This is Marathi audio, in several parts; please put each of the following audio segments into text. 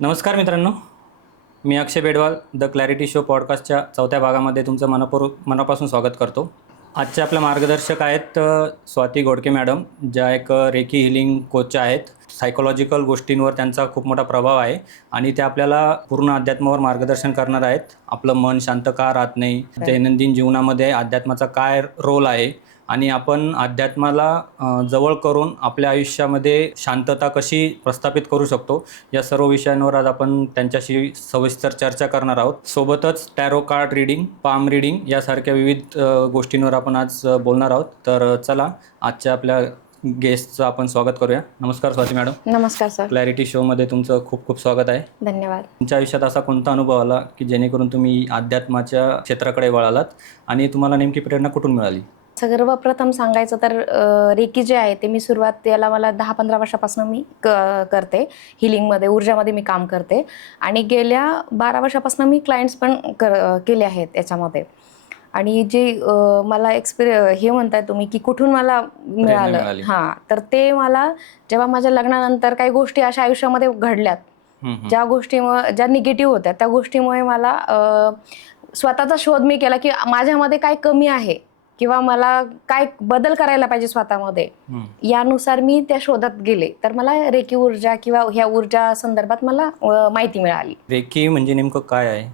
नमस्कार मित्रांनो, मी अक्षय बेडवाल द क्लॅरिटी शो पॉडकास्टच्या चौथ्या भागामध्ये तुमचं मनापासून स्वागत करतो. आजचे आपले मार्गदर्शक आहेत स्वाती घोडके मॅडम, ज्या एक रेकी हिलिंग कोचच्या आहेत. सायकोलॉजिकल गोष्टींवर त्यांचा खूप मोठा प्रभाव आहे आणि ते आपल्याला पूर्ण अध्यात्मावर मार्गदर्शन करणार आहेत. आपलं मन शांत का राहत नाही, दैनंदिन जीवनामध्ये अध्यात्माचा काय रोल आहे आणि आपण अध्यात्माला जवळ करून आपल्या आयुष्यामध्ये शांतता कशी प्रस्थापित करू शकतो, या सर्व विषयांवर आज आपण त्यांच्याशी सविस्तर चर्चा करणार आहोत. सोबतच tarot card reading, palm reading यासारख्या विविध गोष्टींवर आपण आज बोलणार आहोत. तर चला, आजच्या आपल्या गेस्टचं आपण स्वागत करूया. नमस्कार स्वाती मॅडम. नमस्कार सर. क्लॅरिटी शोमध्ये तुमचं खूप खूप स्वागत आहे. धन्यवाद. तुमच्या आयुष्यात असा कोणता अनुभव आला की जेणेकरून तुम्ही अध्यात्माच्या क्षेत्राकडे वळालात आणि तुम्हाला नेमकी प्रेरणा कुठून मिळाली? सर्वप्रथम सांगायचं तर रेकी जे आहे ते मी सुरुवातीला मला 10-15 वर्षापासून मी करते. हिलिंगमध्ये, ऊर्जामध्ये मी काम करते आणि गेल्या 12 वर्षापासून मी क्लायंट्स पण केले आहेत याच्यामध्ये. आणि जे मला हे म्हणताय तुम्ही की कुठून मला मिळालं, हां, तर ते मला जेव्हा माझ्या लग्नानंतर काही गोष्टी अशा आयुष्यामध्ये घडल्यात, ज्या गोष्टीमुळे, ज्या निगेटिव्ह होत्या, त्या गोष्टीमुळे मला स्वतःचा शोध मी केला की माझ्यामध्ये काय कमी आहे किंवा मला काय बदल करायला पाहिजे स्वतःमध्ये. यानुसार मी त्या शोधात गेले, तर मला रेकी ऊर्जा किंवा ह्या ऊर्जा संदर्भात मला माहिती मिळाली. रेकी म्हणजे नेमकं काय आहे?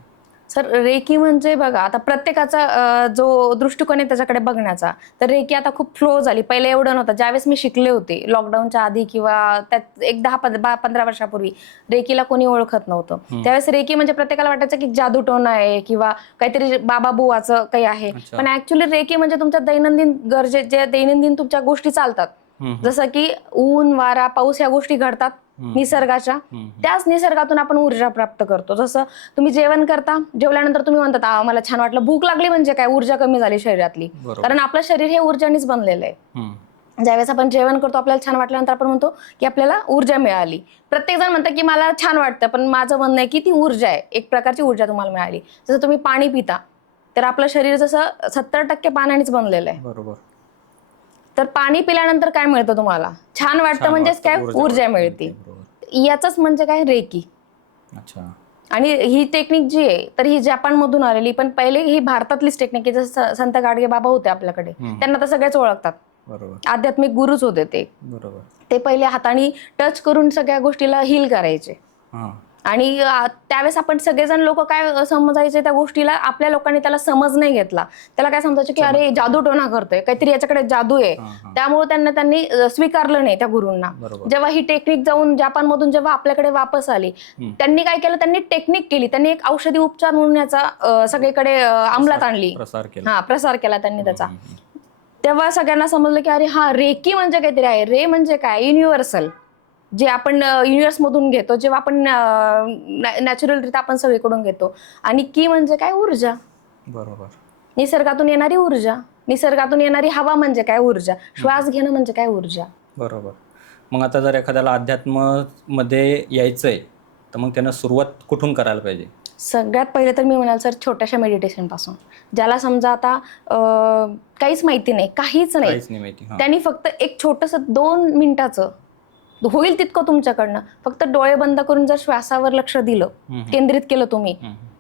सर, रेकी म्हणजे बघा, आता प्रत्येकाचा जो दृष्टिकोन आहे त्याच्याकडे बघण्याचा, तर रेकी आता खूप फ्लो झाली. पहिले एवढं नव्हतं. ज्यावेळेस मी शिकले होते लॉकडाऊनच्या आधी किंवा त्यात एक 10-15 वर्षापूर्वी रेकीला कोणी ओळखत नव्हतं. त्यावेळेस रेकी म्हणजे प्रत्येकाला वाटायचं की जादूटोणा आहे किंवा काहीतरी बाबा बुवाचं काही आहे. पण ऍक्च्युली रेकी म्हणजे तुमच्या दैनंदिन जे दैनंदिन तुमच्या गोष्टी चालतात, जसं की ऊन, वारा, पाऊस, या गोष्टी घडतात निसर्गाच्या. त्याच निसर्गातून आपण ऊर्जा प्राप्त करतो. जसं तुम्ही जेवण करता, जेवल्यानंतर तुम्ही म्हणतात मला छान वाटलं. भूक लागली म्हणजे काय, ऊर्जा कमी झाली शरीरातली, कारण आपलं शरीर हे ऊर्जानेच बनलेलं आहे. ज्यावेळेस आपण जेवण करतो, आपल्याला छान वाटल्यानंतर आपण म्हणतो की आपल्याला ऊर्जा मिळाली. प्रत्येक जण म्हणतं की मला छान वाटतं, पण माझं म्हणणं आहे की ती ऊर्जा आहे, एक प्रकारची ऊर्जा तुम्हाला मिळाली. जसं तुम्ही पाणी पिता, तर आपलं शरीर जसं 70% पाण्यानेच बनलेलं आहे. बरोबर. तर पाणी पिल्यानंतर काय मिळतं तुम्हाला? छान वाटतं, म्हणजेच काय, ऊर्जा मिळते. याचंच म्हणजे काय, रेकी. अच्छा. आणि ही टेक्निक जी आहे, तर ही जपानमधून आलेली, पण पहिले ही भारतातलीच टेक्निक आहे. जसं संत गाडगे बाबा होते आपल्याकडे, त्यांना तर सगळेच ओळखतात. बरोबर. आध्यात्मिक गुरुच होते ते. बरोबर. ते पहिले हाताने टच करून सगळ्या गोष्टीला हील करायचे. आणि त्यावेळेस आपण सगळेजण लोक काय समजायचे त्या गोष्टीला, आपल्या लोकांनी त्याला समज नाही घेतला. त्याला काय समजायचं की अरे जादूटोणा करतोय, काहीतरी याच्याकडे जादू आहे. त्यामुळे त्यांनी स्वीकारलं नाही त्या गुरूंना. जेव्हा ही टेक्निक जाऊन जपानमधून जेव्हा आपल्याकडे वापस आली, त्यांनी काय केलं, त्यांनी टेक्निक केली. त्यांनी एक औषधी उपचार म्हणून याचा सगळीकडे अंमलात आणली, प्रसार केला त्यांनी त्याचा. तेव्हा सगळ्यांना समजलं की अरे हा, रेकी म्हणजे काहीतरी आहे. रे म्हणजे काय, युनिव्हर्सल, जे आपण युनिव्हर्स मधून घेतो, जेव्हा आपण नॅचरलरित्या आपण सगळीकडून घेतो. आणि की म्हणजे काय, ऊर्जा. बरोबर. निसर्गातून येणारी ऊर्जा. निसर्गातून येणारी हवा म्हणजे काय, ऊर्जा. श्वास घेणं म्हणजे काय, ऊर्जा. बरोबर. मग आता जर एखाद्याला अध्यात्मामध्ये यायचंय, तर मग त्यानं सुरुवात कुठून करायला पाहिजे? सगळ्यात पहिले तर मी म्हणाल सर, छोट्याशा मेडिटेशन पासून. ज्याला समजा आता काहीच माहिती नाही, काहीच नाही, त्यांनी फक्त एक छोटंसं 2 मिनिटाचं होईल तितकं तुमच्याकडनं, फक्त डोळे बंद करून जर श्वासावर लक्ष दिलं, केंद्रित केलं तुम्ही,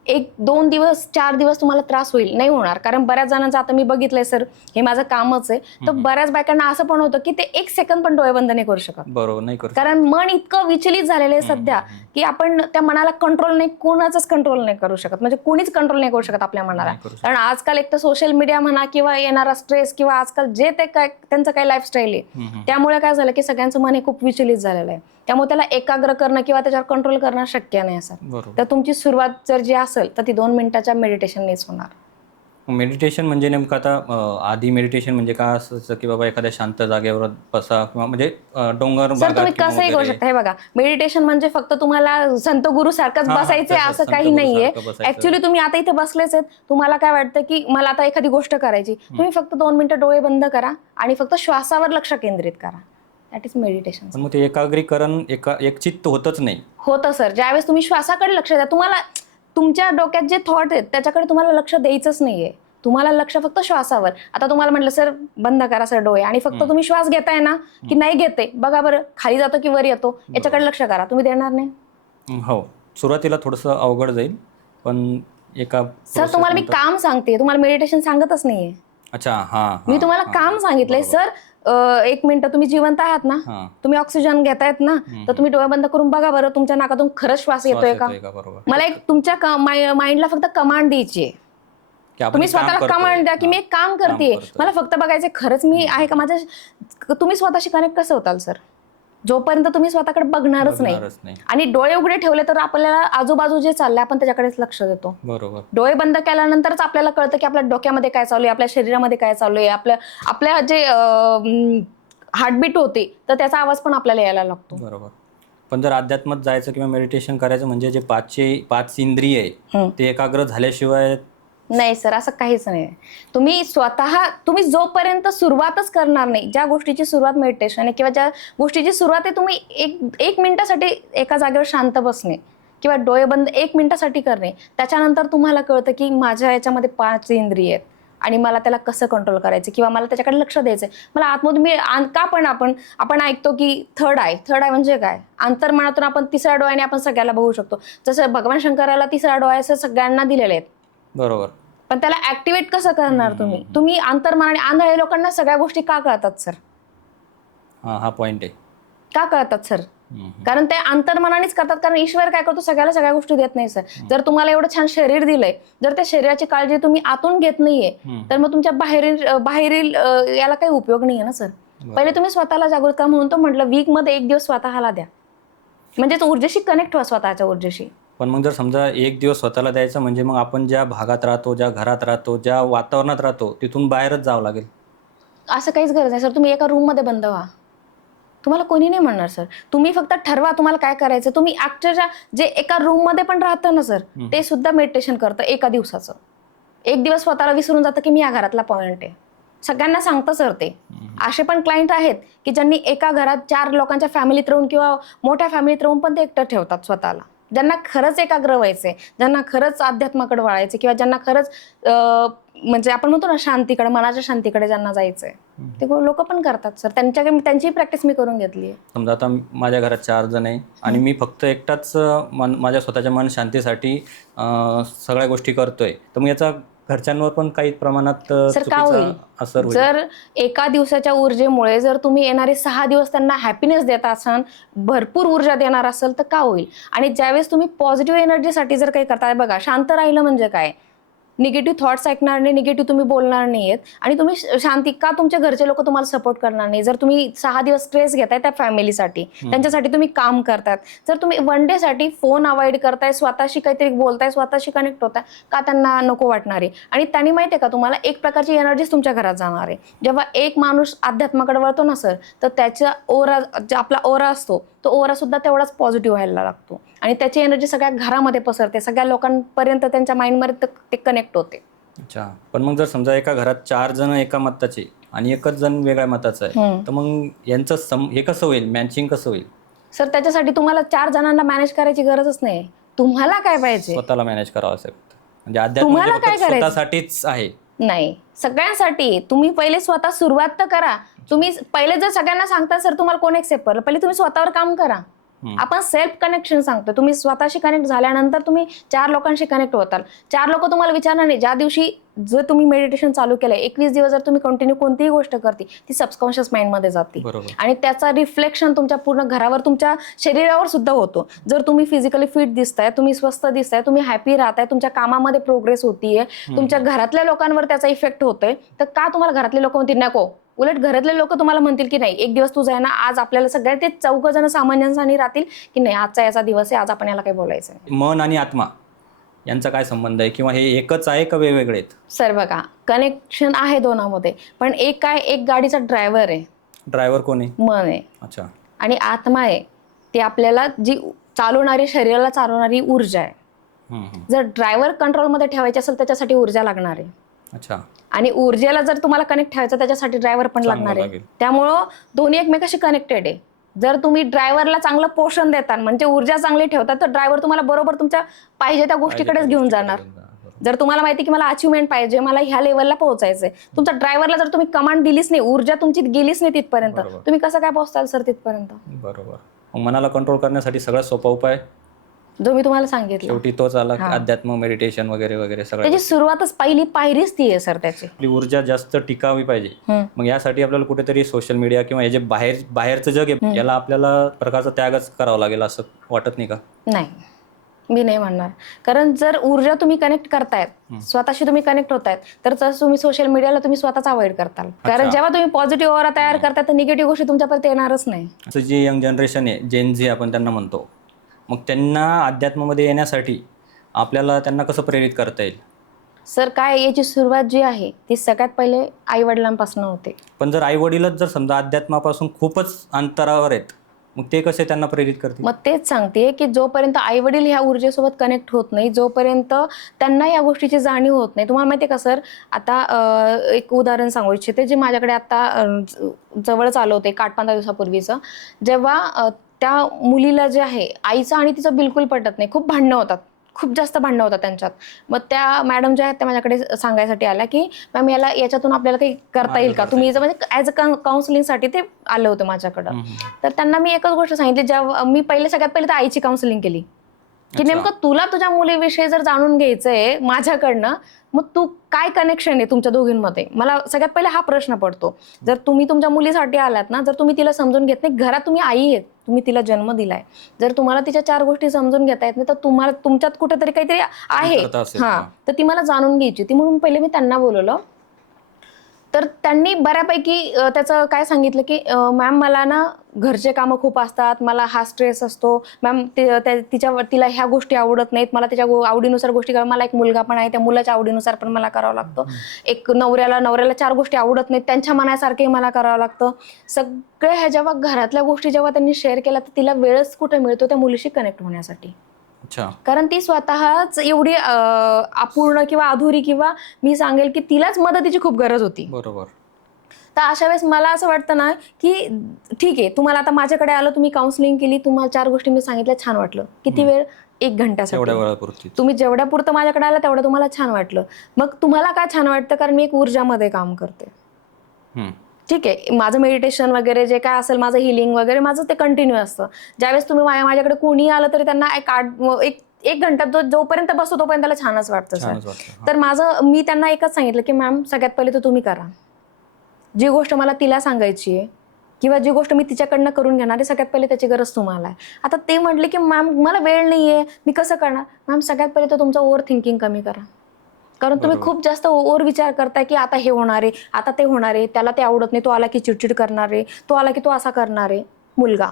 1-2 दिवस, 4 दिवस तुम्हाला त्रास होईल, नाही होणार. कारण बऱ्याच जणांचं आता मी बघितलंय सर, हे माझं कामच आहे, तर बऱ्याच बायकांना असं पण होतं की ते 1 सेकंद पण डोळे बंद नाही करू शकत. बरोबर, नाही करू. कारण मन इतकं विचलित झालेलं आहे सध्या की आपण त्या मनाला कंट्रोल नाही, कोणाचाच कंट्रोल नाही करू शकत. म्हणजे कोणीच कंट्रोल नाही करू शकत आपल्या मनाला. कारण आजकाल एक तर सोशल मीडिया म्हणा किंवा येणारा स्ट्रेस किंवा आजकाल जे ते काय त्यांचं काही लाईफस्टाईल आहे, त्यामुळे काय झालं की सगळ्यांचं मन हे खूप विचलित झालेलं आहे. त्यामुळे त्याला एकाग्र करणं किंवा त्याच्यावर कंट्रोल करणं शक्य नाही सर. तर तुमची सुरुवात जर जी असेल तर ती 2 मिनिटाच्या मेडिटेशननेच होणार. मेडिटेशन म्हणजे नेमकं आता आधी मेडिटेशन म्हणजे काय असं की बाबा एखाद्या शांत जागेवर बसा किंवा म्हणजे डोंगर भागात, सर तुम्ही कसंही करू शकता. हे बघा, मेडिटेशन म्हणजे फक्त तुम्हाला संत गुरु सारखंच बसायचंय असं काही नाहीये. ऍक्च्युली तुम्ही आता इथे बसलेच आहेत, तुम्हाला काय वाटतं की मला आता एखादी गोष्ट करायची, तुम्ही फक्त 2 मिनिटं डोळे बंद करा आणि फक्त श्वासावर लक्ष केंद्रित करा. That is meditation. पण मग ते एकाग्रीकरण एक चित्त होतच नाही. होतं सर. ज्यावेळेस तुम्ही श्वासाकडे लक्ष द्या, तुम्हाला तुमच्या डोक्यात जे थॉट आहेत त्याच्याकडे तुम्हाला लक्ष द्यायचंच नाहीये. तुम्हाला लक्ष फक्त श्वासावर. आता तुम्हाला म्हटलं सर बंद करा सर डोळे, आणि फक्त तुम्ही श्वास घेताय ना की नाही घेते बघा बरं, खाली जातो की वर येतो, याच्याकडे लक्ष करा. तुम्ही देणार नाही. हो, सुरुवातीला थोडंसं अवघड जाईल, पण एका सर तुम्हाला मी प्रोसेसनंतर. काम सांगते, तुम्हाला मेडिटेशन सांगतच नाहीये. अच्छा, हां मी हां तुम्हाला हां काम हां. सांगितलंय बरोबर. सर. एक मिनिट, तुम्ही जिवंत आहात ना? हां. तुम्ही ऑक्सिजन घेतायत ना? तर तुम्ही डोळे बंद करून बघा बरं, तुमच्या नाकातून खरंच श्वास श्वास येतोय का? येतोय का? बरोबर. मला एक तुमच्या माइंडला फक्त कमांड द्यायची आहे. की आपण तुम्ही एक काम स्वतःला करतोय. कमांड द्या की हां, मी एक काम काम करतेय. करतोय. मला फक्त बघायचं खरंच मी आहे का माझ्या. तुम्ही स्वतःशी कनेक्ट कसं होताल सर? जोपर्यंत तुम्ही स्वतःकडे बघणारच नाही. बघणारच नाही. आणि डोळे उघडे ठेवले तर आपल्याला आजूबाजू जे चाललंय आपण त्याच्याकडेच लक्ष देतो. बरोबर. डोळे बंद केल्यानंतरच आपल्याला कळतं की आपल्या डोक्यामध्ये काय चालू आहे, आपल्या शरीरामध्ये काय चालू आहे, आपल्या आपल्या जे हार्टबीट होते तर त्याचा आवाज पण आपल्याला यायला लागतो. बरोबर. पण जर अध्यात्मात जायचं किंवा मेडिटेशन करायचं म्हणजे जे पाच इंद्रिय आहे ते एकाग्र झाल्याशिवाय. नाही सर, असं काहीच नाही. तुम्ही जोपर्यंत सुरुवातच करणार नाही, ज्या गोष्टीची सुरुवात मेडिटेशन आहे किंवा ज्या गोष्टीची सुरुवात आहे, तुम्ही एक मिनिटासाठी एका जागेवर शांत बसणे किंवा डोळे बंद 1 मिनिटासाठी करणे, त्याच्यानंतर तुम्हाला कळतं की माझ्या याच्यामध्ये 5 इंद्रिय आहेत आणि मला त्याला कसं कंट्रोल करायचं किंवा मला त्याच्याकडे लक्ष द्यायचं. मला आतमधून का पण आपण ऐकतो की थर्ड आय म्हणजे काय? अंतर्मनातून आपण तिसऱ्या डोळ्याने आपण सगळ्याला बघू शकतो. जसं भगवान शंकराला तिसऱ्या डोळ्याचं सगळ्यांना दिलेले आहेत. बरोबर. पण त्याला ऍक्टिव्हेट कसं करणार तुम्ही अंतर्मनाने? आंधळ्या लोकांना सगळ्या गोष्टी का कळतात सर? हा पॉइंट आहे. का कळतात सर? कारण ते अंतर्मनानेच करतात. कारण ईश्वर काय करतो, सगळ्याला सगळ्या गोष्टी देत नाही सर. जर तुम्हाला एवढं छान शरीर दिलंय, जर त्या शरीराची काळजी तुम्ही आतून घेत नाहीये तर मग तुमच्या बाहेरील याला काही उपयोग नाहीये ना सर. पहिले तुम्ही स्वतःला जागृत करा. म्हणून तो म्हटलं वीकमध्ये 1 दिवस स्वतःला द्या, म्हणजेच ऊर्जेशी कनेक्ट व्हा, स्वतःच्या ऊर्जेशी. पण मग जर समजा 1 दिवस स्वतःला द्यायचं म्हणजे मग आपण ज्या भागात राहतो, ज्या घरात राहतो, ज्या वातावरणात राहतो तिथून बाहेरच जावं लागेल. असं काहीच गरज नाही सर. तुम्ही एका रूममध्ये बंद व्हा, तुम्हाला कोणी नाही म्हणणार सर. तुम्ही फक्त ठरवा तुम्हाला काय करायचं. तुम्ही अक्षरशः जे एका रूम मध्ये पण राहतं ना सर, ते सुद्धा मेडिटेशन करतं एका दिवसाचं. 1 दिवस स्वतःला विसरून जातं की मी या घरातला पॉइंट आहे. सगळ्यांना सांगतं सर ते. असे पण क्लायंट आहेत की ज्यांनी एका घरात 4 लोकांच्या फॅमिलीत राहून किंवा मोठ्या फॅमिलीत राहून पण ते एकटं ठेवतात स्वतःला. ज्यांना खरंच एकाग्र व्हायचंय, ज्यांना खरंच अध्यात्माकडे वळायचं किंवा ज्यांना खरंच म्हणजे आपण म्हणतो ना शांतीकडे, मनाच्या शांतीकडे ज्यांना जायचंय, ते लोक पण करतात सर. त्यांची प्रॅक्टिस मी करून घेतली आहे. समजा आता माझ्या घरात 4 जण आहे आणि मी फक्त एकटाच माझ्या स्वतःच्या मन शांतीसाठी सगळ्या गोष्टी करतोय, तर मग याचा घरच्यांवर पण काही प्रमाणात सर का होईल? असर होईल. जर एका दिवसाच्या ऊर्जेमुळे जर तुम्ही येणारे 6 दिवस त्यांना हॅपीनेस देत असाल, भरपूर ऊर्जा देणार असाल तर का होईल? आणि ज्यावेळेस तुम्ही पॉझिटिव्ह एनर्जीसाठी जर काही करताय, बघा शांत राहिलं म्हणजे काय? निगेटिव्ह थॉट्स ऐकणार नाही, निगेटिव्ह तुम्ही बोलणार नाहीयेत आणि तुम्ही शांती का? तुमच्या घरचे लोक तुम्हाला सपोर्ट करणार नाही. जर तुम्ही 6 दिवस स्ट्रेस घेताय त्या फॅमिलीसाठी, त्यांच्यासाठी तुम्ही काम करताय, जर तुम्ही वन डे साठी फोन अवॉइड करताय, स्वतःशी काहीतरी बोलताय, स्वतःशी कनेक्ट होताय, का त्यांना नको वाटणार आहे? आणि त्यांनी माहितीये का तुम्हाला एक प्रकारची एनर्जीच तुमच्या घरात जाणार आहे. जेव्हा एक माणूस अध्यात्माकडे वळतो ना सर, तर त्याचा ओरा, आपला ओरा असतो, तो ओरा सुद्धा तेवढाच पॉझिटिव्ह व्हायला लागतो आणि त्याची एनर्जी सगळ्या घरामध्ये पसरते, सगळ्या लोकांपर्यंत त्यांच्या माइंडमध्ये ते कनेक्ट होते. अच्छा. पण मग जर समजा एका घरात 4 जण एका मताचे आणि एकच जण वेगळ्या मताचा आहे, तर मग यांचं हे कसं होईल, मॅचिंग कसं होईल? सर त्याच्यासाठी तुम्हाला 4 जणांना मॅनेज करायची गरजच नाही. तुम्हाला काय पाहिजे? स्वतःला मॅनेज करावं असेल म्हणजे अध्यात्म तुम्हाला म्हणजे काय फक्त करायचं? स्वतःसाठीच आहे. नाही, सगळ्यांसाठी. तुम्ही पहिले स्वतः सुरुवात तर करा. तुम्ही पहिले जर सगळ्यांना सांगता सर तुम्हाला कोण एक्सेप्ट करलं, पहिले तुम्ही स्वतःवर काम करा. आपण सेल्फ कनेक्शन सांगतो. तुम्ही स्वतःशी कनेक्ट झाल्यानंतर तुम्ही 4 लोकांशी कनेक्ट होताल. 4 लोक तुम्हाला विचारणार नाही. ज्या दिवशी जर तुम्ही मेडिटेशन चालू केलंय, 21 दिवस जर तुम्ही कंटिन्यू कोणतीही गोष्ट करते, ती सबकॉन्शियस माइंडमध्ये जाते आणि त्याचा रिफ्लेक्शन तुमच्या पूर्ण घरावर, तुमच्या शरीरावर सुद्धा होतो. जर तुम्ही फिजिकली फिट दिसताय, तुम्ही स्वस्थ दिसताय, तुम्ही हॅपी राहताय, तुमच्या कामामध्ये प्रोग्रेस होतीये, तुमच्या घरातल्या लोकांवर त्याचा इफेक्ट होतोय, तर का तुम्हाला घरातले लोक म्हणतील नको? उलट घरातले लोक तुम्हाला म्हणतील की नाही, 1 दिवस तुझा आहे ना, आज आपल्याला सगळ्या ते 4 जण सामंजस्याने राहतील की नाही, आजचा याचा दिवस आहे, आज आपण याला काही बोलायचं नाही. मन आणि आत्मा यांचा काय संबंध आहे किंवा हे एकच आहे का वेगवेगळे आहेत? सर बघा, कनेक्शन आहे दोनामध्ये, पण एक काय, एक गाडीचा ड्रायव्हर आहे, ड्रायव्हर कोण आहे? मन आहे. अच्छा. आणि आत्मा आहे, ती आपल्याला जी चालवणारी, शरीराला चालवणारी ऊर्जा आहे. जर ड्रायव्हर कंट्रोलमध्ये ठेवायची असेल त्याच्यासाठी ऊर्जा लागणार आहे. अच्छा. आणि ऊर्जेला जर तुम्हाला कनेक्ट ठेवायचं त्याच्यासाठी ड्रायव्हर पण लागणार आहे. त्यामुळं दोन्ही एकमेकाशी कनेक्टेड आहे. जर तुम्ही ड्रायव्हरला चांगलं पोषण देता, म्हणजे ऊर्जा चांगली ठेवतात, तर ड्रायव्हर तुम्हाला बरोबर तुमच्या पाहिजे त्या गोष्टीकडेच घेऊन जाणार. जर तुम्हाला माहिती की मला अचिव्हमेंट पाहिजे, मला ह्या लेवलला पोहोचायचंय, तुमच्या ड्रायव्हरला जर तुम्ही कमांड दिलीच नाही, ऊर्जा तुमची गेलीच नाही तिथपर्यंत, तुम्ही कसं काय पोहोचताल सर तिथपर्यंत? बरोबर. मग मनाला कंट्रोल करण्यासाठी सगळ्यात सोपा उपाय जो मी तुम्हाला सांगितलं. शेवटी तोच आला अध्यात्म, मेडिटेशन वगैरे वगैरे सगळं. त्याची सुरुवातच पहिली पायरीच ती आहे सर त्याची. आपली ऊर्जा जास्त टिकावी पाहिजे. मग यासाठी आपल्याला कुठेतरी सोशल मीडिया किंवा हे जे बाहेरचं जग आहे याला आपल्याला प्रकारचा त्यागच करावा लागेल असं वाटत नाही का? नाही, मी नाही म्हणणार. कारण जर ऊर्जा तुम्ही कनेक्ट करतायत, स्वतःशी तुम्ही कनेक्ट होतायत, तर तसं तुम्ही सोशल मीडियाला तुम्ही स्वतःच अवॉइड करताल. कारण जेव्हा तुम्ही पॉझिटिव्ह ऑरा तयार करताय तर निगेटिव्ह गोष्टी तुमच्यापर्यंत येणारच नाही. असं जे यंग जनरेशन आहे, जेन झी आपण त्यांना म्हणतो, मग त्यांना अध्यात्मामध्ये येण्यासाठी आपल्याला त्यांना कसं प्रेरित करता येईल? सर काय, याची सुरुवात जी आहे ती सगळ्यात पहिले आई वडिलांपासून होते. पण जर आई वडीलच जर समजा अध्यात्मापासून खूपच अंतरावर आहेत, मग ते कसे त्यांना प्रेरित करतील? मग तेच सांगते की जोपर्यंत आई वडील ह्या ऊर्जेसोबत कनेक्ट होत नाही, जोपर्यंत त्यांना या गोष्टीची जाणीव होत नाही. तुम्हाला माहिती आहे का सर, आता एक उदाहरण सांगू इच्छिते जे माझ्याकडे आता जवळच आलं होतं 8-15 दिवसापूर्वीचं. जेव्हा त्या मुलीला जे आहे आईचं आणि तिचं बिलकुल पटत नाही, खूप भांडणं होतात, खूप जास्त भांडणं होतात त्यांच्यात. मग त्या मॅडम ज्या आहेत त्या माझ्याकडे सांगायसाठी आल्या की मॅम याच्यातून आपल्याला काही करता येईल का, तुम्ही म्हणजे ॲज अ काउन्सिलिंगसाठी ते आलं होतं माझ्याकडं. तर त्यांना मी एकच गोष्ट सांगितली, जेव्हा मी सगळ्यात पहिले तर आईची काउन्सिलिंग केली की नेमकं तुला तुझ्या मुलीविषयी जर जाणून घ्यायचंय माझ्याकडनं, मग तू काय कनेक्शन आहे तुमच्या दोघींमध्ये, मला सगळ्यात पहिले हा प्रश्न पडतो. जर तुम्ही तुमच्या मुलीसाठी आलात ना, जर तुम्ही तिला समजून घेत नाही, घरात तुम्ही आई आहेत, तुम्ही तिला जन्म दिलाय, जर तुम्हाला तिच्या 4 गोष्टी समजून घेता येत नाही तर तुम्हाला तुमच्यात कुठेतरी काहीतरी आहे तर ती मला जाणून घ्यायची होती. म्हणून पहिले मी त्यांना बोलवलं. तर त्यांनी बऱ्यापैकी त्याचं काय सांगितलं की मॅम मला ना घरचे कामं खूप असतात, मला हा स्ट्रेस असतो मॅम, तिला ह्या गोष्टी आवडत नाहीत, मला तिच्या आवडीनुसार गोष्टी करावं, मला एक मुलगा पण आहे, त्या मुलाच्या आवडीनुसार पण मला करावं लागतं, एक नवऱ्याला 4 गोष्टी आवडत नाहीत, त्यांच्या मनासारखंही मला करावं लागतं. सगळ्या ह्या जेव्हा घरातल्या गोष्टी जेव्हा त्यांनी शेअर केल्या तर तिला वेळच कुठे मिळतो त्या मुलीशी कनेक्ट होण्यासाठी. कारण ती स्वतःच एवढी अपूर्ण किंवा अधुरी किंवा मी सांगेल की तिलाच मदतीची खूप गरज होती. बरोबर. तर अशा वेळेस मला असं वाटतं ना की ठीक आहे, तुम्हाला आता माझ्याकडे आलं, तुम्ही काउन्सिलिंग केली, तुम्हाला 4 गोष्टी मी सांगितल्या, छान वाटलं. किती वेळ? 1 घंट्यासाठी. तुम्ही जेवढ्या पुरतं माझ्याकडे आला तेवढं तुम्हाला छान वाटलं. मग तुम्हाला काय छान वाटतं? कारण मी एक ऊर्जामध्ये काम करते. ठीक आहे, माझं मेडिटेशन वगैरे जे काय असेल, माझं हिलिंग वगैरे माझं ते कंटिन्यू असतं. ज्यावेळेस तुम्ही माझ्याकडे कोणी आलं तरी त्यांना एक घंटा जोपर्यंत बसतो तोपर्यंत त्याला छानच वाटतं सर. तर मी त्यांना एकच सांगितलं की मॅम सगळ्यात पहिले तर तुम्ही करा जी गोष्ट मला तिला सांगायची आहे किंवा जी गोष्ट मी तिच्याकडनं करून घेणार आहे, सगळ्यात पहिले त्याची गरज तुम्हाला आहे. आता ते म्हटले की मॅम मला वेळ नाही आहे, मी कसं करणार? मॅम सगळ्यात पहिले तर तुमचं ओव्हर थिंकिंग कमी करा. कारण तुम्ही खूप जास्त ओव्हर विचार करताय की आता हे होणार आहे, आता ते होणार आहे, त्याला ते आवडत नाही, तो आला की चिडचिड करणार आहे, तो आला की तो असा करणार आहे. मुलगा,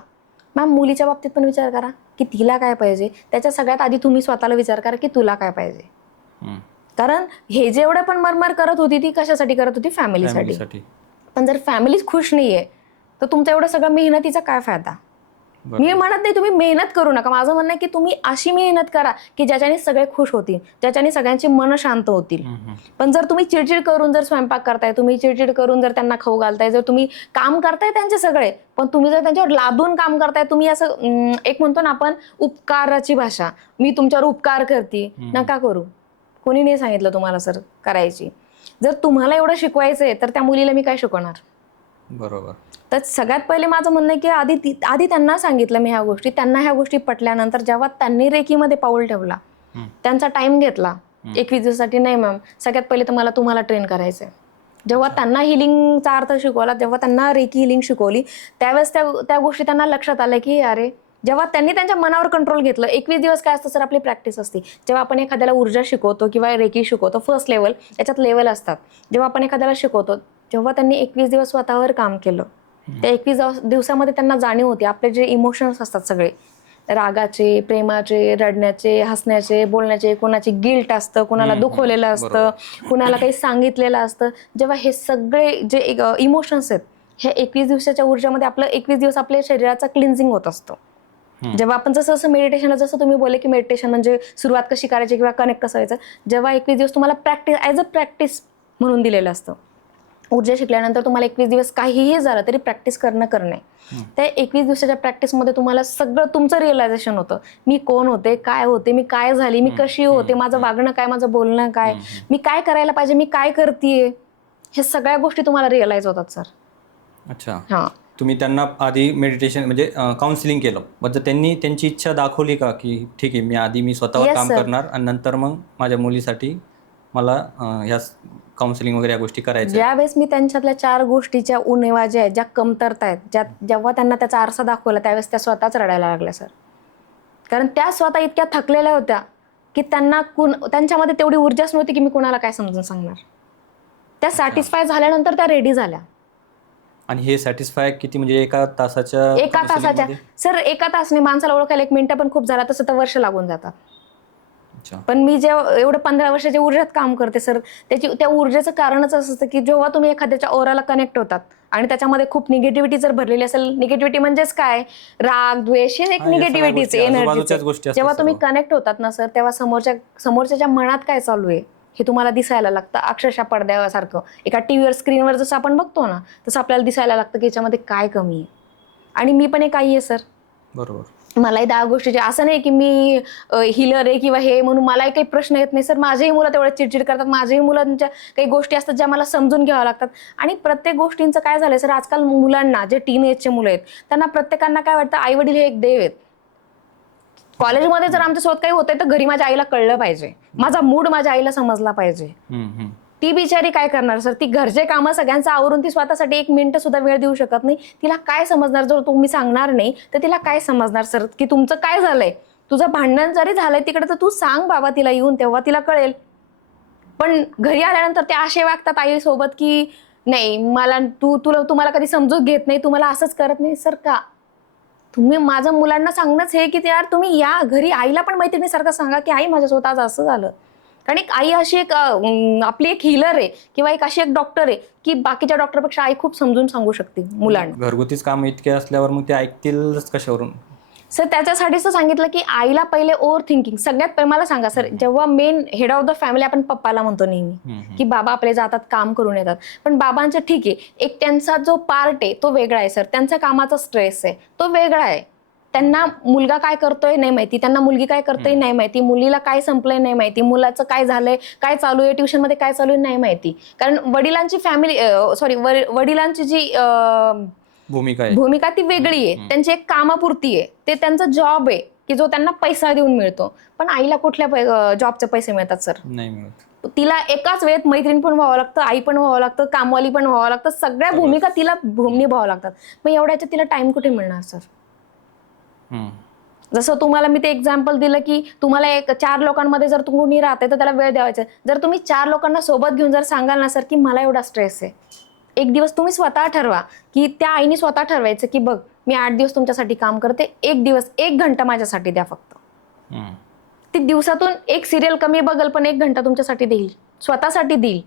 मॅम मुलीच्या बाबतीत पण विचार करा की तिला काय पाहिजे, त्याच्या सगळ्यात आधी तुम्ही स्वतःला विचार करा की तुला काय पाहिजे. कारण हे जेवढं पण मरमर करत होती ती कशासाठी करत होती? फॅमिलीसाठी. पण जर फॅमिलीच खुश नाहीये तर तुमचा एवढं सगळं मेहनतीचा काय फायदा? मी म्हणत नाही तुम्ही मेहनत करू नका, माझं म्हणणं आहे की तुम्ही अशी मेहनत करा की ज्याच्याने सगळे खुश होतील, ज्याच्याने सगळ्यांची मन शांत होतील. पण जर तुम्ही चिडचिड करून जर स्वयंपाक करताय, तुम्ही चिडचिड करून जर त्यांना खाऊ घालताय, जर तुम्ही काम करताय त्यांचे सगळे, पण तुम्ही जर त्यांच्यावर लादून काम करताय, तुम्ही असं एक म्हणतो ना आपण उपकाराची भाषा, मी तुमच्यावर उपकार करते, नका करू. कोणी नाही सांगितलं तुम्हाला सर करायची. जर तुम्हाला एवढं शिकवायचंय तर त्या मुलीला मी काय शिकवणार? बरोबर. तर सगळ्यात पहिले माझं म्हणणं आहे की आधी त्यांना सांगितलं मी ह्या गोष्टी, त्यांना ह्या गोष्टी पटल्यानंतर जेव्हा त्यांनी रेकीमध्ये पाऊल ठेवला, त्यांचा टाइम घेतला 21 दिवसासाठी, नाही मॅम सगळ्यात पहिले तर मला तुम्हाला ट्रेन करायचंय. जेव्हा त्यांना हिलिंगचा अर्थ शिकवला, जेव्हा त्यांना रेकी हिलिंग शिकवली, त्यावेळेस त्या गोष्टी त्यांना लक्षात आल्या की अरे, जेव्हा त्यांनी त्यांच्या मनावर कंट्रोल घेतलं. 21 दिवस काय असतं सर, आपली प्रॅक्टिस असते. जेव्हा आपण एखाद्याला ऊर्जा शिकवतो किंवा रेकी शिकवतो, फर्स्ट लेवल, याच्यात लेवल असतात. जेव्हा आपण एखाद्याला शिकवतो, जेव्हा त्यांनी 21 दिवस स्वतःवर काम केलं, त्या 21 दिवसामध्ये त्यांना जाणीव होती आपले जे इमोशन्स असतात सगळे, रागाचे, प्रेमाचे, रडण्याचे, हसण्याचे, बोलण्याचे, कोणाची गिल्ट असतं, कोणाला दुखवलेलं असतं, कुणाला काही सांगितलेलं असतं. जेव्हा हे सगळे जे इमोशन्स आहेत, हे 21 दिवसाच्या ऊर्जामध्ये आपलं 21 दिवस आपल्या शरीराचा क्लिन्झिंग होत असतं. जेव्हा आपण जसं मेडिटेशनला जसं तुम्ही बोलले की मेडिटेशन म्हणजे सुरुवात कशी करायची किंवा कनेक्ट कसं व्हायचं, जेव्हा 21 दिवस तुम्हाला प्रॅक्टिस ॲज अ प्रॅक्टिस म्हणून दिलेलं असतं. ऊर्जा शिकल्यानंतर तुम्हाला 21 दिवस काहीही झालं तरी प्रॅक्टिस करणे. त्या 21 दिवसाच्या प्रॅक्टिसमध्ये तुम्हाला सगळं तुमचं रिअलायझेशन होतं. मी कोण होते, काय होते, मी काय झाली, मी कशी होते, माझं वागणं काय, माझं बोलणं काय, मी काय करायला पाहिजे, मी काय करतेय, हे सगळ्या गोष्टी तुम्हाला रिअलाइज होतात सर. अच्छा. हां. तुम्ही त्यांना आधी मेडिटेशन म्हणजे काउन्सिलिंग केलं, मग जर त्यांनी त्यांची इच्छा दाखवली का की ठीक आहे मी स्वतःवर Yes, काम sir. करणार आणि नंतर मग माझ्या मुलीसाठी मला ह्या काउन्सिलिंग वगैरे या गोष्टी करायच्या आहेत? ज्यावेळेस मी त्यांच्यातल्या 4 गोष्टीच्या उणिवा ज्या आहेत, ज्या कमतरता आहेत, जेव्हा त्यांना त्याचा आरसा दाखवला त्यावेळेस त्या स्वतःच रडायला लागल्या सर. कारण त्या स्वतः इतक्या थकलेल्या होत्या की त्यांच्यामध्ये तेवढी ऊर्जाच नव्हती की मी कुणाला काय समजून सांगणार. त्या सॅटिस्फाय झाल्यानंतर त्या रेडी झाल्या. आणि हे सॅटिस्फाय किती म्हणजे एका तासाच्या एका तासाच्या counseling मध्ये? सर, एका तासाने माणसाला ओळखायला 1 मिनिटं पण खूप झाला, तसं तर वर्ष लागून जातात. अच्छा. पण मी जेव्हा एवढं 15 वर्षाच्या ऊर्जात काम करते सर, त्या ऊर्जेचं कारणच असं असतं की जेव्हा तुम्ही एखाद्याच्या ओराला कनेक्ट होतात आणि त्याच्यामध्ये खूप निगेटिव्हिटी जर भरलेली असेल, निगेटिव्हिटी म्हणजेच काय, राग द्वेष, हे एक हा, या सगळ्या निगेटिव्हिटीच गोष्टी, आजूबाजूच्याच एनर्जीच. गोष्टी असतात जेव्हा तुम्ही सर्व. कनेक्ट होतात ना सर, तेव्हा समोरच्याच्या मनात काय चालू आहे हे तुम्हाला दिसायला लागतं. अक्षरशः पडद्यासारखं एका टीव्हीवर स्क्रीनवर जसं आपण बघतो ना, तसं आपल्याला दिसायला लागतं की याच्यामध्ये काय कमी आहे. आणि मी पण एक आई आहे सर. बरोबर. मलाही 10 गोष्टीचे असं नाही की मी हिलर आहे किंवा हे म्हणून मलाही काही प्रश्न येत नाही सर. माझेही मुलं तेवढं चिडचिड करतात. माझ्याही मुलांच्या काही गोष्टी असतात ज्या मला समजून घ्याव्या लागतात. आणि प्रत्येक गोष्टींचं काय झालंय सर, आजकाल मुलांना, जे टीन एजचे मुलं आहेत, त्यांना प्रत्येकांना काय वाटतं, आई वडील हे एक देव आहेत. कॉलेजमध्ये जर आमच्यासोबत काही होतंय तर घरी माझ्या आईला कळलं पाहिजे, माझा मूड माझ्या आईला समजला पाहिजे. ती बिचारी काय करणार सर, ती घरचे कामं सगळ्यांचं आवरून ती स्वतःसाठी 1 मिनिट सुद्धा वेळ देऊ शकत नाही. तिला काय समजणार जर तुम्ही सांगणार नाही तर तिला काय समजणार सर की तुमचं काय झालंय. तुझं भांडण जरी झालंय तिकडे तर तू सांग बाबा तिला येऊन, तेव्हा तिला कळेल. पण घरी आल्यानंतर ते असे वागतात आईसोबत की नाही मला तुम्हाला कधी समजून घेत नाही, तुम्हाला असंच करत नाही सर. का तुम्ही माझ्या मुलांना सांगणंच हे की यार तुम्ही या घरी आईला पण मैत्रिणीसारखं सांगा की आई माझ्यासोबत आज असं झालं. कारण एक आई अशी एक आपली एक हिलर आहे किंवा एक अशी एक डॉक्टर आहे की बाकीच्या डॉक्टरपेक्षा आई खूप समजून सांगू शकते मुलांना. घरगुतीच काम इतके असल्यावर मग ते ऐकतीलच कशावरून? सर त्याच्यासाठीच तर सांगितलं की आईला पहिले ओव्हर थिंकिंग सगळ्यात पहिले. मला सांगा सर, जेव्हा main head of the family आपण पप्पाला म्हणतो नेहमी की बाबा आपले जातात काम करून येतात, पण बाबांचं ठीक आहे, एक त्यांचा जो पार्ट आहे तो वेगळा आहे सर. त्यांचा कामाचा स्ट्रेस आहे तो वेगळा आहे. त्यांना मुलगा काय करतोय नाही माहिती, त्यांना मुलगी काय करतोय नाही माहिती, मुलीला काय संपलंय नाही माहिती, मुलाचं काय झालंय, काय चालू आहे ट्युशनमध्ये, काय चालू आहे नाही माहिती. कारण वडिलांची वडिलांची जी भूमिका ती वेगळी आहे. त्यांची एक कामापुरती आहे, ते त्यांचा जॉब आहे की जो त्यांना पैसा देऊन मिळतो. पण आईला कुठल्या जॉबचे पैसे मिळतात सर? नाही मिळत. तिला एकाच वेळेत मैत्रीण पण व्हावं लागतं, आई पण व्हावं लागतं, कामवाली पण व्हावं लागतं, सगळ्या भूमिका तिला निभावावं लागतात. मग एवढ्याच्या तिला टाइम कुठे मिळणार सर? जसं तुम्हाला मी ते एक्झाम्पल दिलं की तुम्हाला 4 लोकांमध्ये जर कोणी राहते तर त्याला वेळ द्यायचा. जर तुम्ही 4 लोकांना सोबत घेऊन जर सांगाल ना सर की मला एवढा स्ट्रेस आहे, एक दिवस तुम्ही स्वतः ठरवा की त्या आईने स्वतः ठरवायचं की बघ मी 8 दिवस तुमच्यासाठी काम करते, एक दिवस 1 घंटा माझ्यासाठी द्या फक्त. ती दिवसातून एक सिरियल कमी बघल पण 1 घंटा तुमच्यासाठी देईल, स्वतःसाठी देईल.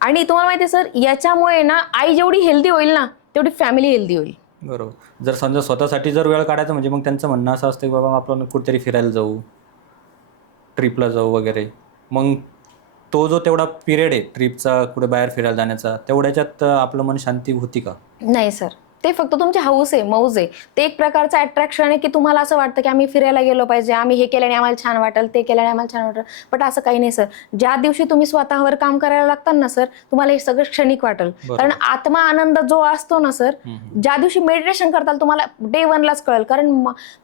आणि तुम्हाला माहिती आहे सर, याच्यामुळे ना आई जेवढी हेल्दी होईल ना तेवढी फॅमिली हेल्दी होईल. बरोबर. जर समजा स्वतःसाठी जर वेळ काढायचा म्हणजे मग त्यांचं म्हणणं असं असतं की बाबा आपण कुठेतरी फिरायला जाऊ, ट्रिपला जाऊ वगैरे. मग तो जो तेवढा पिरियड आहे ट्रिपचा, कुठे बाहेर फिरायला जाण्याचा, तेवढ्याच्यात आपलं मन शांती होती का? नाही सर, ते फक्त तुमची हौस आहे, मौज आहे. ते एक प्रकारचं अट्रॅक्शन आहे की तुम्हाला असं वाटतं की आम्ही फिरायला गेलो पाहिजे, आम्ही हे केल्याने आम्हाला छान वाटेल, ते केल्याने आम्हाला छान वाटेल. पण असं काही नाही सर. ज्या दिवशी तुम्ही स्वतःवर काम करायला लागतात ना सर, तुम्हाला हे सगळं क्षणिक वाटेल. कारण आत्मा आनंद जो असतो ना सर, ज्या दिवशी मेडिटेशन करताल तुम्हाला डे 1लाच कळेल. कारण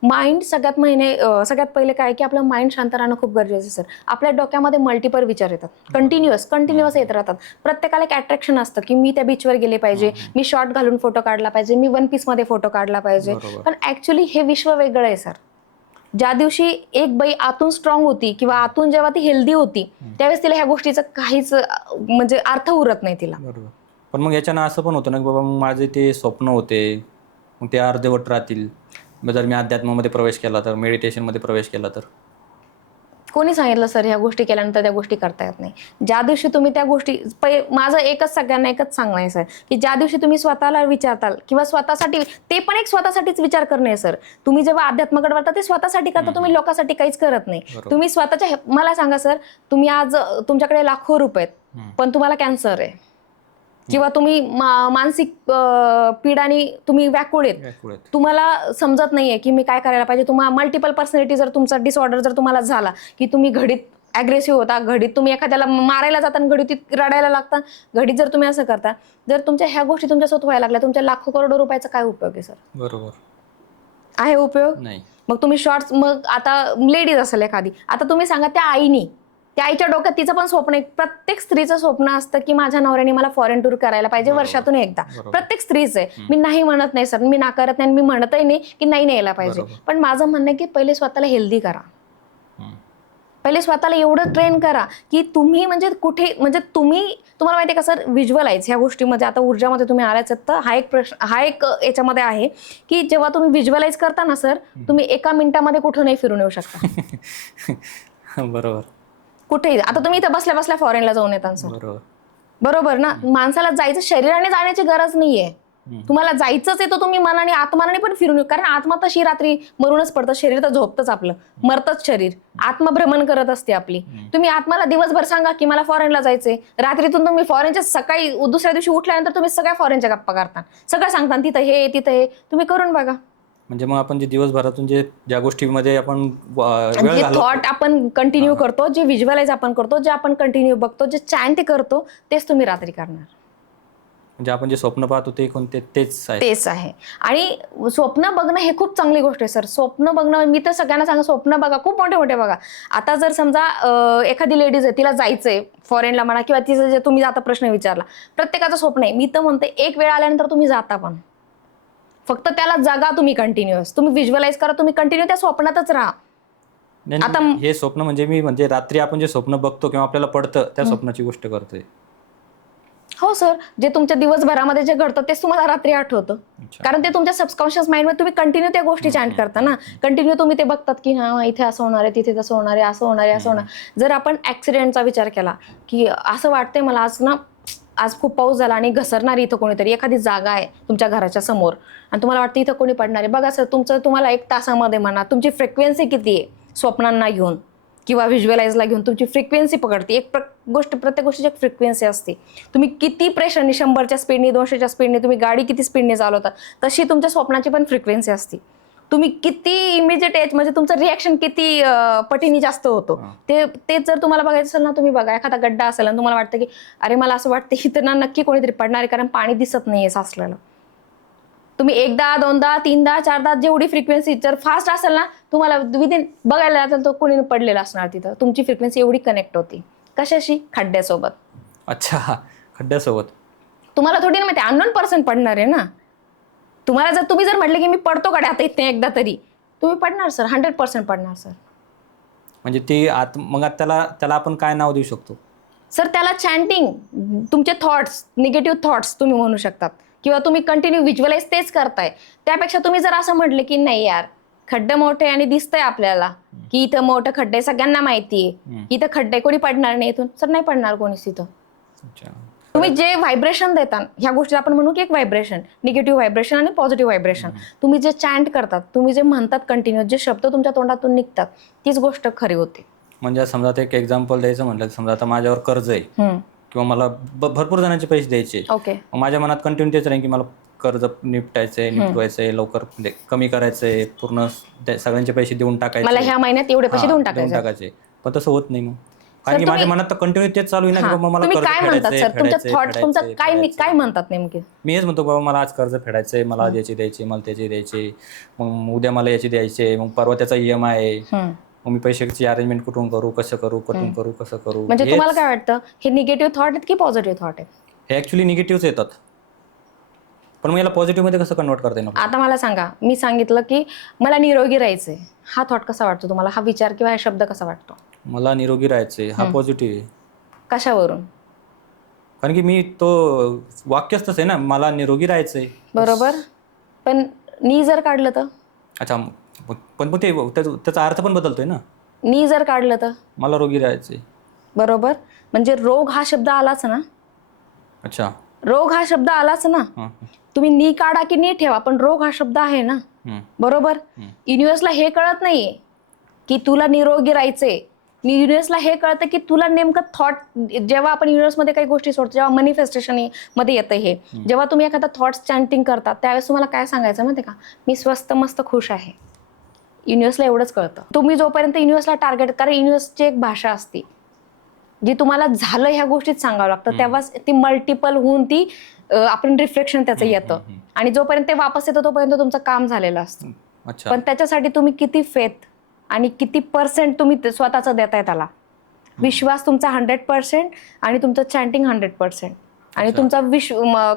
माइंड सगळ्यात पहिले काय की आपलं माइंड शांत राहणं खूप गरजेचं आहे सर. आपल्या डोक्यामध्ये मल्टिपल विचार येतात, कंटिन्युअस येत राहतात. प्रत्येकाला एक अट्रॅक्शन असतं की मी त्या बीचवर गेले पाहिजे, मी शॉर्ट घालून फोटो काढला पाहिजे, मी 1 पीस मध्ये फोटो काढला पाहिजे. पण ऍक्च्युली हे विश्व वेगळं आहे सर. ज्या दिवशी एक बाई आतून स्ट्रॉंग होती किंवा आतून जेव्हा ती हेल्दी होती त्यावेळेस तिला ह्या गोष्टीचं काहीच म्हणजे अर्थ उरत नाही तिला. बरोबर. पण मग याच्यानं असं पण होतं ना की बाबा मग माझे ते स्वप्न होते मग ते अर्धवट राहतील. मग जर मी अध्यात्मामध्ये प्रवेश केला तर, मेडिटेशनमध्ये प्रवेश केला तर? कोणी सांगितलं सर ह्या गोष्टी केल्यानंतर त्या गोष्टी करता येत नाही? ज्या दिवशी तुम्ही त्या गोष्टी माझं सगळ्यांना एकच सांगणं आहे सर की ज्या दिवशी तुम्ही स्वतःला विचारताल किंवा स्वतःसाठी, ते पण एक स्वतःसाठीच विचार करणे आहे सर. तुम्ही जेव्हा अध्यात्माकडे वळता ते स्वतःसाठी करता, तुम्ही लोकांसाठी काहीच करत नाही. तुम्ही स्वतःच्या, मला सांगा सर, तुम्ही आज तुमच्याकडे लाखो रुपये आहेत पण तुम्हाला कॅन्सर आहे किंवा तुम्ही मानसिक पीडाने तुम्ही व्याकुळ आहेत, तुम्हाला समजत नाहीये की मी काय करायला पाहिजे. तुम्हाला मल्टिपल पर्सनॅलिटी जर तुमचा डिसऑर्डर जर तुम्हाला झाला की तुम्ही घडीत ॲग्रेसिव्ह होता, घडीत तुम्ही एखाद्याला मारायला जाता आणि घडीत रडायला लागता, घडीत जर तुम्ही असं करता, जर तुमच्या ह्या गोष्टी तुमच्यासोबत व्हायला लागल्या, तुमच्या लाखो करोडो रुपयाचा काय उपयोग आहे सर? बरोबर. आहे उपयोग? नाही. मग तुम्ही शॉर्ट्स, मग आता लेडीज असेल एखादी, आता तुम्ही सांगा त्या आईनी, त्या आईच्या डोक्यात तिचं पण स्वप्न आहे, प्रत्येक स्त्रीचं स्वप्न असतं की माझ्या नवऱ्याने मला फॉरेन टूर करायला पाहिजे वर्षातून एकदा. प्रत्येक स्त्रीच आहे. मी नाही म्हणत नाही सर, मी नाकारत नाही, मी म्हणतही नाही की नाही न्यायला पाहिजे, पण माझं म्हणणं आहे की पहिले स्वतःला हेल्दी करा. पहिले स्वतःला एवढं ट्रेन करा की तुम्ही म्हणजे कुठे, म्हणजे तुम्हाला माहिती आहे का सर, व्हिज्युअलाइज ह्या गोष्टीमध्ये, आता ऊर्जामध्ये तुम्ही आलाच तर हा एक प्रश्न, हा एक याच्यामध्ये आहे की जेव्हा तुम्ही व्हिज्युअलाइज करता ना सर, तुम्ही एका मिनिटामध्ये कुठूनही फिरून येऊ शकता. बरोबर. कुठेही. आता तुम्ही इथं बसल्या बसल्या फॉरेनला जाऊन येतात सर, बरोबर. बरोबर ना? माणसाला जायचं, शरीराने जाण्याची गरज नाहीये. तुम्हाला जायचंच आहे तर तुम्ही मनाने आत्मानाने पण फिरून येऊ, कारण आत्मा तशी रात्री मरूनच पडतं, शरीर तर झोपतच आपलं, मरतच शरीर, आत्मा भ्रमण करत असते आपली. तुम्ही आत्माला दिवसभर सांगा की मला फॉरेनला जायचंय, रात्रीतून तुम्ही फॉरेनच्या सकाळी दुसऱ्या दिवशी उठल्यानंतर तुम्ही सगळ्या फॉरेनच्या गप्पा करता, सगळं सांगता तिथं हे तिथं हे, तुम्ही करून बघा. म्हणजे मग आपण जे दिवसभरातून ज्या गोष्टीमध्ये आपण वेळ जे घालवतो, थॉट आपण कंटिन्यू करतो, जे व्हिज्युअलाइज आपण करतो, जे आपण कंटिन्यू बघतो, जे चॅन्ट करतो, तेच तुम्ही रात्री करणार. म्हणजे आपण जे स्वप्न पाहतो ते कोणते, तेच आहे. आणि स्वप्न बघणं हे खूप चांगली गोष्ट आहे सर. स्वप्न बघणं, मी तर सगळ्यांना सांगा, स्वप्न बघा, खूप मोठे मोठे बघा. आता जर समजा एखादी लेडीज आहे, तिला जायचंय फॉरेनला म्हणा, किंवा तिचं जे तुम्ही आता प्रश्न विचारला, प्रत्येकाचं स्वप्न आहे. मी तर म्हणते एक वेळ आल्यानंतर तुम्ही जाता, पण फक्त त्याला जगा तुम्ही कंटिन्युअस, तुम्ही व्हिज्युअलाइज करा, तुम्ही कंटिन्यू त्या स्वप्नातच राहा. आता हे स्वप्न म्हणजे रात्री आपण जे स्वप्न बघतो किंवा आपल्याला पडतं त्या स्वप्नाची गोष्ट करतोय. हो सर, जे तुमच्या दिवसभरामध्ये जे घडतं तेच तुम्हाला रात्री आठवतं, कारण ते तुमच्या सबकॉन्शियस माइंडमध्ये तुम्ही कंटिन्यू त्या गोष्टी चॅन्ट करता ना, कंटिन्यू तुम्ही ते बघतात की हा इथे असं होणार आहे, तिथे तसं होणार आहे, असं होणार आहे, असं होणार. जर आपण ऍक्सिडेंटचा विचार केला की असं वाटतंय मला आज खूप पाऊस झाला आणि घसरणार इथं कोणीतरी, एखादी जागा आहे तुमच्या घराच्या समोर आणि तुम्हाला वाटतं इथं कोणी पडणार आहे, बघा सर, तुम्हाला 1 तासामध्ये म्हणा तुमची फ्रिक्वेन्सी किती आहे, स्वप्नांना घेऊन किंवा व्हिज्युअलाइजला घेऊन तुमची फ्रिक्वेन्सी पकडते. प्रत्येक गोष्टीची एक फ्रिक्वेन्सी असते. तुम्ही किती प्रेशरने, 100च्या स्पीडने, 200च्या स्पीडने तुम्ही गाडी किती स्पीडने चालवता, तशी तुमच्या स्वप्नाची पण फ्रिक्वेन्सी असते. तुम्ही किती इमिजिएट एज, म्हणजे तुमचं रिॲक्शन किती पटीने जास्त होतो, तेच जर तुम्हाला बघायचं असेल ना, तुम्ही बघा एखादा गड्डा असेल आणि तुम्हाला वाटतं की अरे मला असं वाटतं इथं ना नक्की कोणीतरी पडणार आहे, कारण पाणी दिसत नाहीये साचलेलं. तुम्ही 1दा 2दा 3दा 4दा जेवढी फ्रिक्वेन्सी जर फास्ट असेल ना, तुम्हाला विदिन बघायला असेल तर कोणी पडलेलं असणार तिथं. तुमची फ्रिक्वेन्सी एवढी कनेक्ट होती. कशाशी? खड्ड्यासोबत. अच्छा, खड्ड्यासोबत. तुम्हाला थोडी ना माहिती, अननोन पर्सन पडणार आहे ना. तुम्ही जर म्हटले की मी पडतो कडे आता इथे एकदा तरी, तुम्ही पडणार सर, 100% पडणार सर. म्हणजे ती मग त्याला आपण काय नाव देऊ शकतो सर? त्याला चॅन्टिंग, तुमचे थॉट्स, निगेटिव्ह थॉट्स तुम्ही म्हणू शकतात, किंवा तुम्ही कंटिन्यू व्हिज्युअलाइज तेच करताय. त्यापेक्षा तुम्ही जर असं म्हटले की नाही यार, खड्डे मोठे आणि दिसतंय आपल्याला की इथं मोठं खड्डे, सगळ्यांना माहिती आहे इथं खड्डे, कोणी पडणार नाही इथून सर, नाही पडणार कोणीच तिथं. तुम्ही जे व्हायब्रेशन देता, ह्या गोष्टी आपण म्हणू की एक व्हायब्रेशन, निगेटिव्ह व्हायब्रेशन आणि पॉझिटिव्ह व्हायब्रेशन, तुम्ही जे चॅन्ट करतात, तुम्ही जे म्हणतात कंटिन्यू, जे शब्द तुमच्या तोंडातून निघतात, तीच गोष्ट खरी होते. म्हणजे समजा एक एक्झाम्पल द्यायचं म्हटलं, समजा आता माझ्यावर कर्ज आहे किंवा मला भरपूर जणांचे पैसे द्यायचे, ओके, माझ्या मनात कंटिन्यू तेच राहील की मला कर्ज निपटवायचंय, लवकर कमी करायचंय, पूर्ण सगळ्यांचे पैसे देऊन टाकायचे, मला ह्या महिन्यात एवढे पैसे देऊन टाकायचे. पण तसं होत नाही. मग कारण की माझ्या मनात तर कंटिन्यू तेच चालू आहे ना, की बाबा मला कर्ज तुमचं काय म्हणतात नेमके? मी हेच म्हणतो बाबा मला आज कर्ज फेडायचंय, मला आज याची द्यायची, मला त्याची द्यायची, मग उद्या मला याची द्यायची, मग परवा त्याचा EMI आहे, मग मी पैशाची अरेंजमेंट कुठून करू, कसं करू, कसं करू. म्हणजे तुम्हाला काय वाटतं, हे निगेटिव्ह थॉट आहेत की पॉझिटिव्ह थॉट आहेत? हे ऍक्च्युली निगेटिव्हच येतात, पण मग याला पॉझिटिव्ह मध्ये कसं कन्वर्ट करता येईल? आता मला सांगा, मी सांगितलं की मला निरोगी राहायचंय, हा थॉट कसा वाटतो तुम्हाला? हा विचार किंवा हा शब्द कसा वाटतो? मला निरोगी राहायचंय हा पॉझिटिव्ह आहे. कशावरून? कारण की मी तो वाक्यच तसं आहे ना, मला निरोगी राहायचंय. बरोबर, पण नी जर काढलं तर? अच्छा, पण मग त्याचा अर्थ पण बदलतोय ना. नी जर काढलं तर? मला रोगी राहायचंय. बरोबर, म्हणजे रोग हा शब्द आलाच ना. अच्छा, रोग हा शब्द आलाच ना. तुम्ही नी काढा की नी ठेवा, पण रोग हा शब्द आहे ना. बरोबर, युनिव्हर्सला हे कळत नाहीये की तुला निरोगी राहायचंय. युनिव्हर्सला हे कळतं की तुला नेमकं थॉट, जेव्हा आपण युनिव्हर्समध्ये काही गोष्टी सोडतो, जेव्हा मॅनिफेस्टेशन मध्ये येतं हे, जेव्हा तुम्ही एखादा थॉट्स चॅन्टिंग करता, त्यावेळेस तुम्हाला काय सांगायचं माहिती का? मी स्वस्त मस्त खुश आहे. युनिव्हर्सला एवढंच कळतं. तुम्ही जोपर्यंत युनिव्हर्सला टार्गेट, कारण युनिव्हर्सची एक भाषा असते जी तुम्हाला झालं ह्या गोष्टीत सांगावं लागतं, तेव्हाच ती मल्टिपल होऊन ती आपण रिफ्लेक्शन त्याचं येतं. आणि जोपर्यंत ते वापस येतं तोपर्यंत तुमचं काम झालेलं असतं. अच्छा. पण त्याच्यासाठी तुम्ही किती फेथ आणि किती पर्सेंट तुम्ही स्वतःचं देताय त्याला. विश्वास तुमचा 100% आणि तुमचं चॅन्टिंग 100%. आणि तुमचा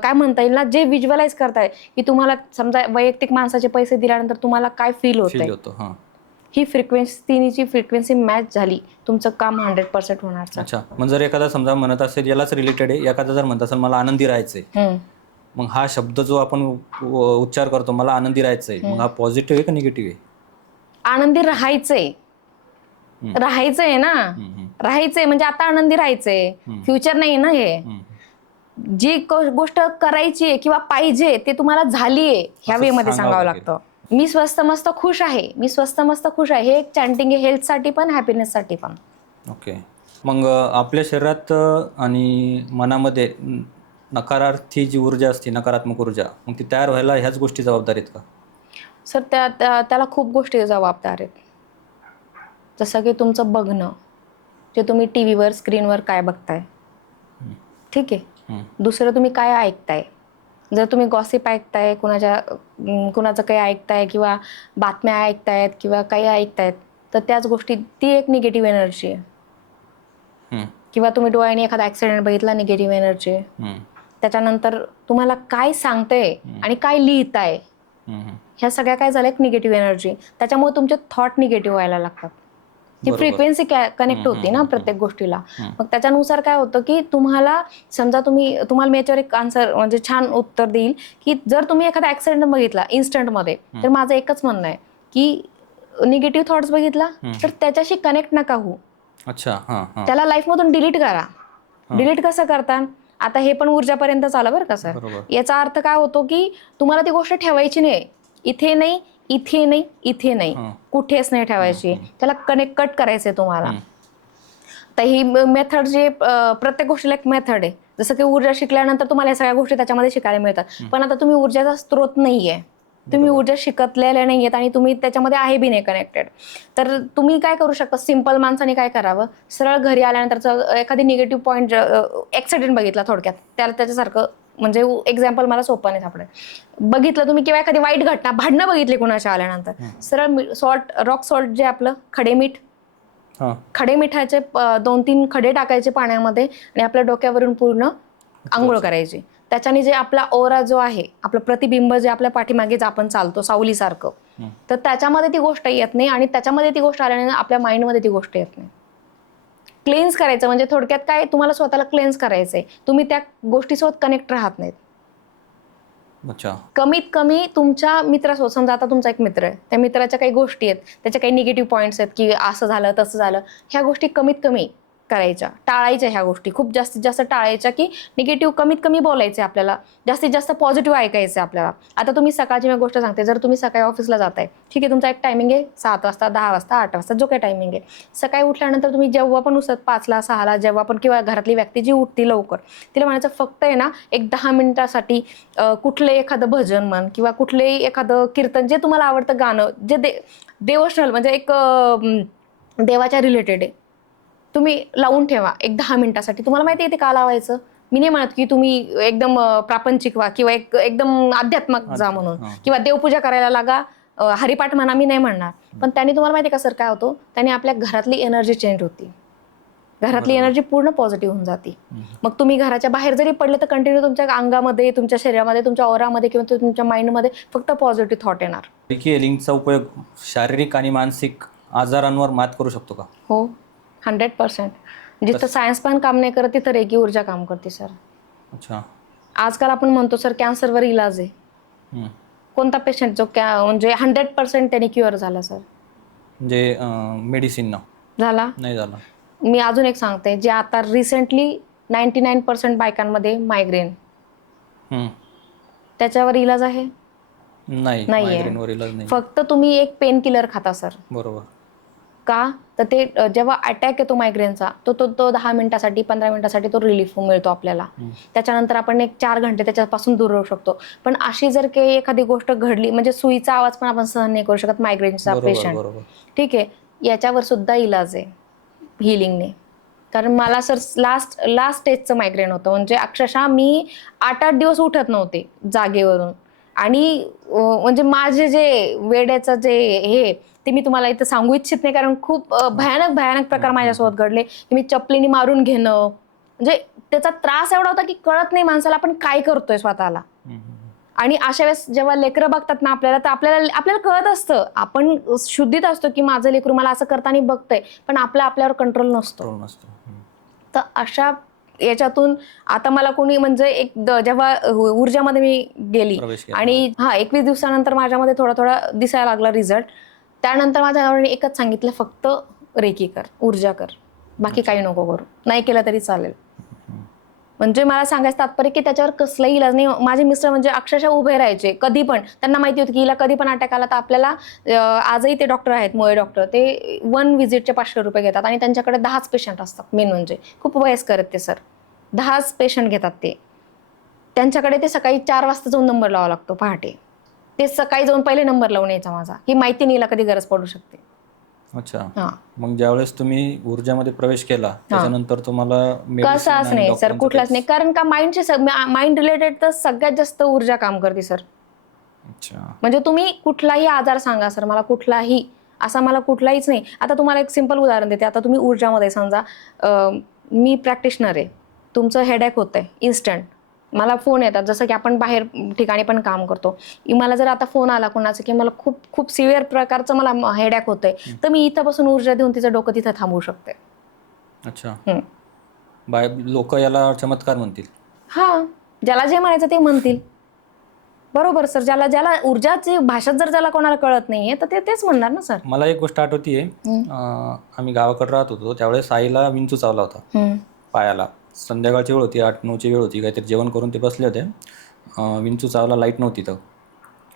काय म्हणता येईल ना, जे व्हिज्युअलाइज करताय की तुम्हाला समजा वैयक्तिक माणसाचे पैसे दिल्यानंतर तुम्हाला काय फील होतंय, ही फ्रिक्वेन्सी, तिन्हीची फ्रिक्वेन्सी मॅच झाली, तुमचं काम 100% होणार. अच्छा. मग जर एखादा समजा म्हणत असेल यालाच रिलेटेड आहे, एखादा जर म्हणत असेल मला आनंदी राहायचंय, मग हा शब्द जो आपण उच्चार करतो मला आनंदी राहायचंय, मग हा पॉझिटिव्ह आहे का निगेटिव्ह आहे? आनंदी राहायचंय ना, राहायचंय म्हणजे आता आनंदी राहायचंय, फ्युचर नाही ना. हे जी गोष्ट करायची आहे किंवा पाहिजे ते तुम्हाला झालीये ह्या वे मध्ये सांगावं लागतं. मी स्वस्त मस्त खुश आहे, मी स्वस्त मस्त खुश आहे, हे एक चॅन्टिंग आहे, हेल्थसाठी पण हॅपीनेससाठी पण. ओके. मग आपल्या शरीरात आणि मनामध्ये नकारार्थी जी ऊर्जा असते, नकारात्मक ऊर्जा, मग ती तयार व्हायला ह्याच गोष्टी जबाबदार आहेत का? सर त्याला खूप गोष्टी जबाबदार आहेत. जसं की तुमचं बघणं, जे तुम्ही टी व्हीवर स्क्रीनवर काय बघताय, ठीक आहे. दुसरं तुम्ही काय ऐकताय. जर तुम्ही गॉसिप ऐकताय, कुणाचं काही ऐकताय किंवा बातम्या ऐकतायत किंवा काही ऐकतायत, तर त्याच गोष्टी, ती एक निगेटिव्ह एनर्जी आहे. किंवा तुम्ही डोळ्याने एखादा ऍक्सिडेंट बघितला, निगेटिव्ह एनर्जी आहे. त्याच्यानंतर तुम्हाला काय सांगतंय आणि काय लिहिताय, ह्या सगळ्या काय झाल्या, एक निगेटिव्ह एनर्जी. त्याच्यामुळे तुमचे थॉट निगेटिव्ह व्हायला लागतात. ती फ्रिक्वेन्सी कनेक्ट होती ना प्रत्येक गोष्टीला. मग त्याच्यानुसार काय होतं की तुम्हाला समजा तुम्हाला मी याच्यावर एक आन्सर म्हणजे छान उत्तर देईल की जर तुम्ही एखादा ऍक्सिडेंट बघितला इन्स्टंटमध्ये, तर माझं एकच म्हणणं आहे की निगेटिव्ह थॉट्स बघितला तर त्याच्याशी कनेक्ट नका होऊ. अच्छा. त्याला लाईफमधून डिलीट करा. डिलीट कसं करता, आता हे पण ऊर्जापर्यंत आलं बरं का सर. याचा अर्थ काय होतो की तुम्हाला ती गोष्ट ठेवायची नाही, इथे नाही, इथे नाही, इथे नाही, कुठेच नाही ठेवायची, त्याला कट करायचंय तुम्हाला. तर ही मेथड जी प्रत्येक गोष्टीला एक मेथड आहे. जसं की ऊर्जा शिकल्यानंतर तुम्हाला या सगळ्या गोष्टी त्याच्यामध्ये शिकायला मिळतात. पण आता तुम्ही ऊर्जाचा स्रोत नाहीये, तुम्ही ऊर्जा शिकतलेल्या नाहीयेत आणि तुम्ही त्याच्यामध्ये आहे बी नाही कनेक्टेड. तर तुम्ही काय करू शकता, सिंपल माणसाने काय करावं, सरळ घरी आल्यानंतर एखादी निगेटिव्ह पॉईंट, ऍक्सिडेंट बघितला थोडक्यात, त्याच्यासारखं म्हणजे एक्झाम्पल मला सोपं नाही सापडेल. बघितलं तुम्ही किंवा एखादी वाईट घटना, भांडणं बघितली कुणाच्या आल्यानंतर, सरळ रॉक सॉल्ट जे आपलं खडे मिठाचे 2-3 खडे टाकायचे पाण्यामध्ये आणि आपल्या डोक्यावरून पूर्ण आंघोळ करायची. त्याच्याने जे आपला ओरा जो आहे, आपलं प्रतिबिंब जे आपल्या पाठीमागेच आपण चालतो सावलीसारखं, तर त्याच्यामध्ये ती गोष्ट येत नाही आणि त्याच्यामध्ये ती गोष्ट आल्याने आपल्या माइंडमध्ये ती गोष्ट येत नाही. क्लेन्स करायचं म्हणजे थोडक्यात काय, तुम्हाला स्वतःला क्लेन्स करायचंय, तुम्ही त्या गोष्टीसोबत कनेक्ट राहत नाहीत. अच्छा. कमीत कमी तुमच्या मित्रासोबत, समजा आता तुमचा एक मित्र आहे, त्या मित्राच्या काही गोष्टी आहेत, त्याच्या काही निगेटिव्ह पॉईंट्स आहेत की असं झालं तसं झालं, ह्या गोष्टी कमीत कमी करायच्या, टाळायच्या. ह्या गोष्टी खूप जास्तीत जास्त टाळायच्या की निगेटिव्ह कमीत कमी बोलायचे आपल्याला, जास्तीत जास्त पॉझिटिव्ह ऐकायचं आपल्याला. आता तुम्ही सकाळची मी गोष्ट सांगते, जर तुम्ही सकाळी ऑफिसला जाताय, ठीक आहे, तुमचा एक टायमिंग आहे 7 वाजता, 10 वाजता, 8 वाजता, जो काही टायमिंग आहे. सकाळी उठल्यानंतर तुम्ही जेव्हा पण उठत 5ला 6ला, जेव्हा पण, किंवा घरातली व्यक्ती जी उठती लवकर, तिला म्हणायचं फक्त आहे ना एक 10 मिनिटासाठी कुठलंही एखादं भजन म्हण किंवा कुठलंही एखादं कीर्तन, जे तुम्हाला आवडतं गाणं, जे देवोशनल म्हणजे एक देवाच्या रिलेटेड आहे, तुम्ही लावून ठेवा एक 10 मिनिटासाठी. तुम्हाला माहिती आहे ते का लावायचं? मी नाही म्हणत की तुम्ही एकदम प्रापंचिक व्हा किंवा एकदम अध्यात्मक जा म्हणून, किंवा देवपूजा करायला लागा, हरिपाठ म्हणा, मी नाही म्हणणार. पण त्याने तुम्हाला माहिती आहे का सर काय होतं, त्याने आपल्या घरातली एनर्जी चेंज होती, घरातली एनर्जी पूर्ण पॉझिटिव्ह होऊन जाते. मग तुम्ही घराच्या बाहेर जरी पडले तर कंटिन्यू तुमच्या अंगामध्ये, तुमच्या शरीरामध्ये, तुमच्या ओरामध्ये किंवा तुमच्या माइंडमध्ये फक्त पॉझिटिव्ह थॉट येणार. रेकी हिलिंगचा उपयोग शारीरिक आणि मानसिक आजारांवर मात करू शकतो का? हो, 100%. जिथं सायन्स पण काम नाही करत तिथं रेकी ऊर्जा काम करते सर. अच्छा. आजकाल आपण म्हणतो सर कॅन्सरवर इलाज आहे. कोणता पेशंट जो म्हणजे 100% त्याने क्युअर झाला सर? म्हणजे मेडिसिन झाला नाही झाला. मी अजून एक सांगते, जे आता रिसेंटली 99% बायकांमध्ये मायग्रेन, त्याच्यावर इलाज आहे? नाही, मायग्रेनवर इलाज नाही. फक्त तुम्ही एक पेन किलर खाता सर. बरोबर. का तर ते जेव्हा अटॅक येतो मायग्रेनचा तो तो तो 10 मिनिटासाठी 15 मिनिटासाठी तो रिलीफ मिळतो आपल्याला. त्याच्यानंतर आपण एक 4 घंटे त्याच्यापासून दूर राहू शकतो. पण अशी जर काही एखादी गोष्ट घडली म्हणजे सुईचा आवाज पण आपण सहन नाही करू शकत मायग्रेनचा पेशंट. ठीक आहे, याच्यावर सुद्धा इलाज आहे हिलिंगने. कारण मला सर लास्ट स्टेजचं मायग्रेन होतं, म्हणजे अक्षरशः मी 8-8 दिवस उठत नव्हते जागेवरून. आणि म्हणजे माझे जे वेड्याचं जे हे ते मी तुम्हाला इथं सांगू इच्छित नाही, कारण खूप भयानक प्रकार माझ्यासोबत घडले की मी चपलीने मारून घेणं, म्हणजे त्याचा त्रास एवढा होता की कळत नाही माणसाला आपण काय करतोय स्वतःला. आणि अशा वेळेस जेव्हा लेकरं बघतात ना आपल्याला, तर आपल्याला कळत असतं, आपण शुद्धीत असतो की माझं लेकरू मला असं करताना बघतंय, पण आपल्यावर कंट्रोल नसतो. तर अशा याच्यातून आता मला कोणी म्हणजे जेव्हा ऊर्जामध्ये मी गेली आणि 21 दिवसानंतर माझ्यामध्ये थोडा दिसायला लागला रिझल्ट. त्यानंतर माझ्या नवऱ्याने एकच सांगितलं, फक्त रेकी कर, ऊर्जा कर, बाकी काही नको करू, नाही केलं तरी चालेल. म्हणजे मला सांगायचं तात्पर्य की त्याच्यावर कसलाही इलाज नाही. माझे मिस्टर म्हणजे अक्षरशः उभे राहायचे कधी पण, त्यांना माहिती होती की हिला कधी पण अटॅक आला तर आपल्याला, आजही ते डॉक्टर आहेत मोये डॉक्टर, ते 1 व्हिजिटचे 500 रुपये घेतात आणि त्यांच्याकडे 10च पेशंट असतात. मेन म्हणजे खूप वयस्कर आहेत ते सर, 10च पेशंट घेतात ते. त्यांच्याकडे ते सकाळी 4 वाजता जाऊन नंबर लावावा लागतो पहाटे. ते सकाळी जाऊन पहिले नंबर लावून यायचा माझा, ही माहिती नाही कधी गरज पडू शकते. अच्छा. मग ज्यावेळेस तुम्ही ऊर्जामध्ये प्रवेश केला त्याच्यानंतर तुम्हाला कसाच नाही सर, कुठलाच नाही. कारण का माइंड रिलेटेड तर सगळ्यात जास्त ऊर्जा काम करते सर. म्हणजे तुम्ही कुठलाही आजार सांगा सर मला, कुठलाही असा मला कुठलाहीच नाही. आता तुम्हाला एक सिंपल उदाहरण देते. आता तुम्ही ऊर्जामध्ये समजा मी प्रॅक्टिशनर आहे, तुमचं हेडॅक होतंय इन्स्टंट, मला फोन येतात, जसं की आपण बाहेर ठिकाणी पण काम करतो. मला जर आता फोन आला कोणाचा की मला खूप खूप सिव्हिअर प्रकारचं मला हेडॅक होतंय, तर मी इथं बसून ऊर्जा देऊन तिचं डोकं तिथं थांबवू शकते. अच्छा. लोक याला चमत्कार म्हणतील. ज्याला जे म्हणायचं ते म्हणतील. बरोबर सर, ज्याला ऊर्जाची भाषा जर ज्याला कोणाला कळत नाहीये तर ते तेच म्हणणार ना सर. मला एक गोष्ट आठवतीये, आम्ही गावाकडे राहत होतो त्यावेळेस आईला विंचू चावला होता पायाला. संध्याकाळची वेळ होती, 8-9ची वेळ होती, काहीतरी जेवण करून ते बसले होते, विंचू चावला, लाईट नव्हती तर.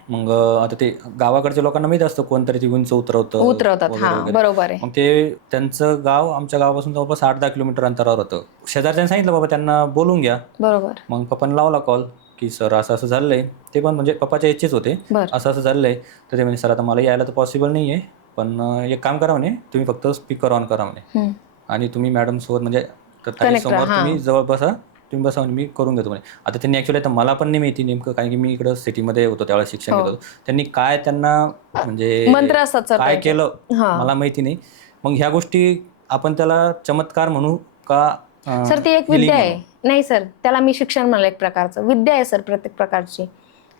मग आता ते गावाकडच्या लोकांना माहिती असतं कोणतरी ती विंचू उतरवतात. बरोबर आहे. मग ते त्यांचं गाव आमच्या गावापासून जवळपास 8-10 किलोमीटर अंतरावर होतं. शेजारच्यांनी सांगितलं बाबा त्यांना बोलून घ्या. बरोबर. मग पप्पांनी लावला कॉल की सर असं असं झालंय. ते पण म्हणजे पप्पाच्या इच्छेच होते, असं असं झालंय. तर ते म्हणे सर आता मला यायला तर पॉसिबल नाही आहे, पण एक काम करा म्हणे, तुम्ही फक्त स्पीकर ऑन करा म्हणे आणि तुम्ही मॅडम सोबत म्हणजे समोर तुम्ही जवळ बसा, तुम्ही बसा म्हणे, मी करून घेतो म्हणे. आता त्यांनी ॲक्च्युली आता मला पण नाही माहिती नेमकं, कारण की मी इकडं सिटीमध्ये होतो त्यावेळेस शिक्षण घेत होतो. त्यांनी काय त्यांना म्हणजे मंत्र असतात सर काय केलं मला माहिती नाही. मग ह्या गोष्टी आपण त्याला चमत्कार म्हणू का सर? ती एक विद्या आहे. नाही सर, त्याला मी शिक्षण म्हणलं, एक प्रकारचं विद्या आहे सर प्रत्येक प्रकारची.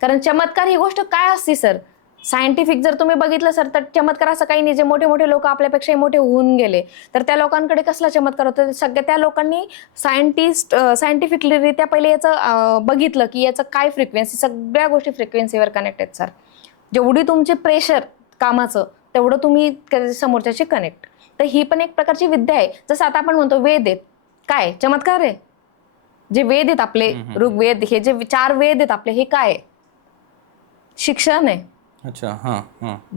कारण चमत्कार ही गोष्ट काय असते सर, सायंटिफिक जर तुम्ही बघितलं सर तर चमत्कार असं काही नाही. जे मोठे मोठे लोक आपल्यापेक्षा मोठे होऊन गेले तर त्या लोकांकडे कसला चमत्कार होता, सगळ्या त्या लोकांनी सायंटिफिकलीरित्या पहिले याचं बघितलं की याचं काय फ्रिक्वेन्सी, सगळ्या गोष्टी फ्रिक्वेन्सीवर कनेक्ट आहेत सर. जेवढी तुमची प्रेशर कामाचं तेवढं तुम्ही समोरच्याशी कनेक्ट. तर ही पण एक प्रकारची विद्या आहे. जसं आता आपण म्हणतो वेद आहेत, काय चमत्कार आहे? जे वेद आहेत आपले ऋग्वेद, हे जे 4 वेद आहेत आपले, हे काय आहे? शिक्षण आहे. अच्छा.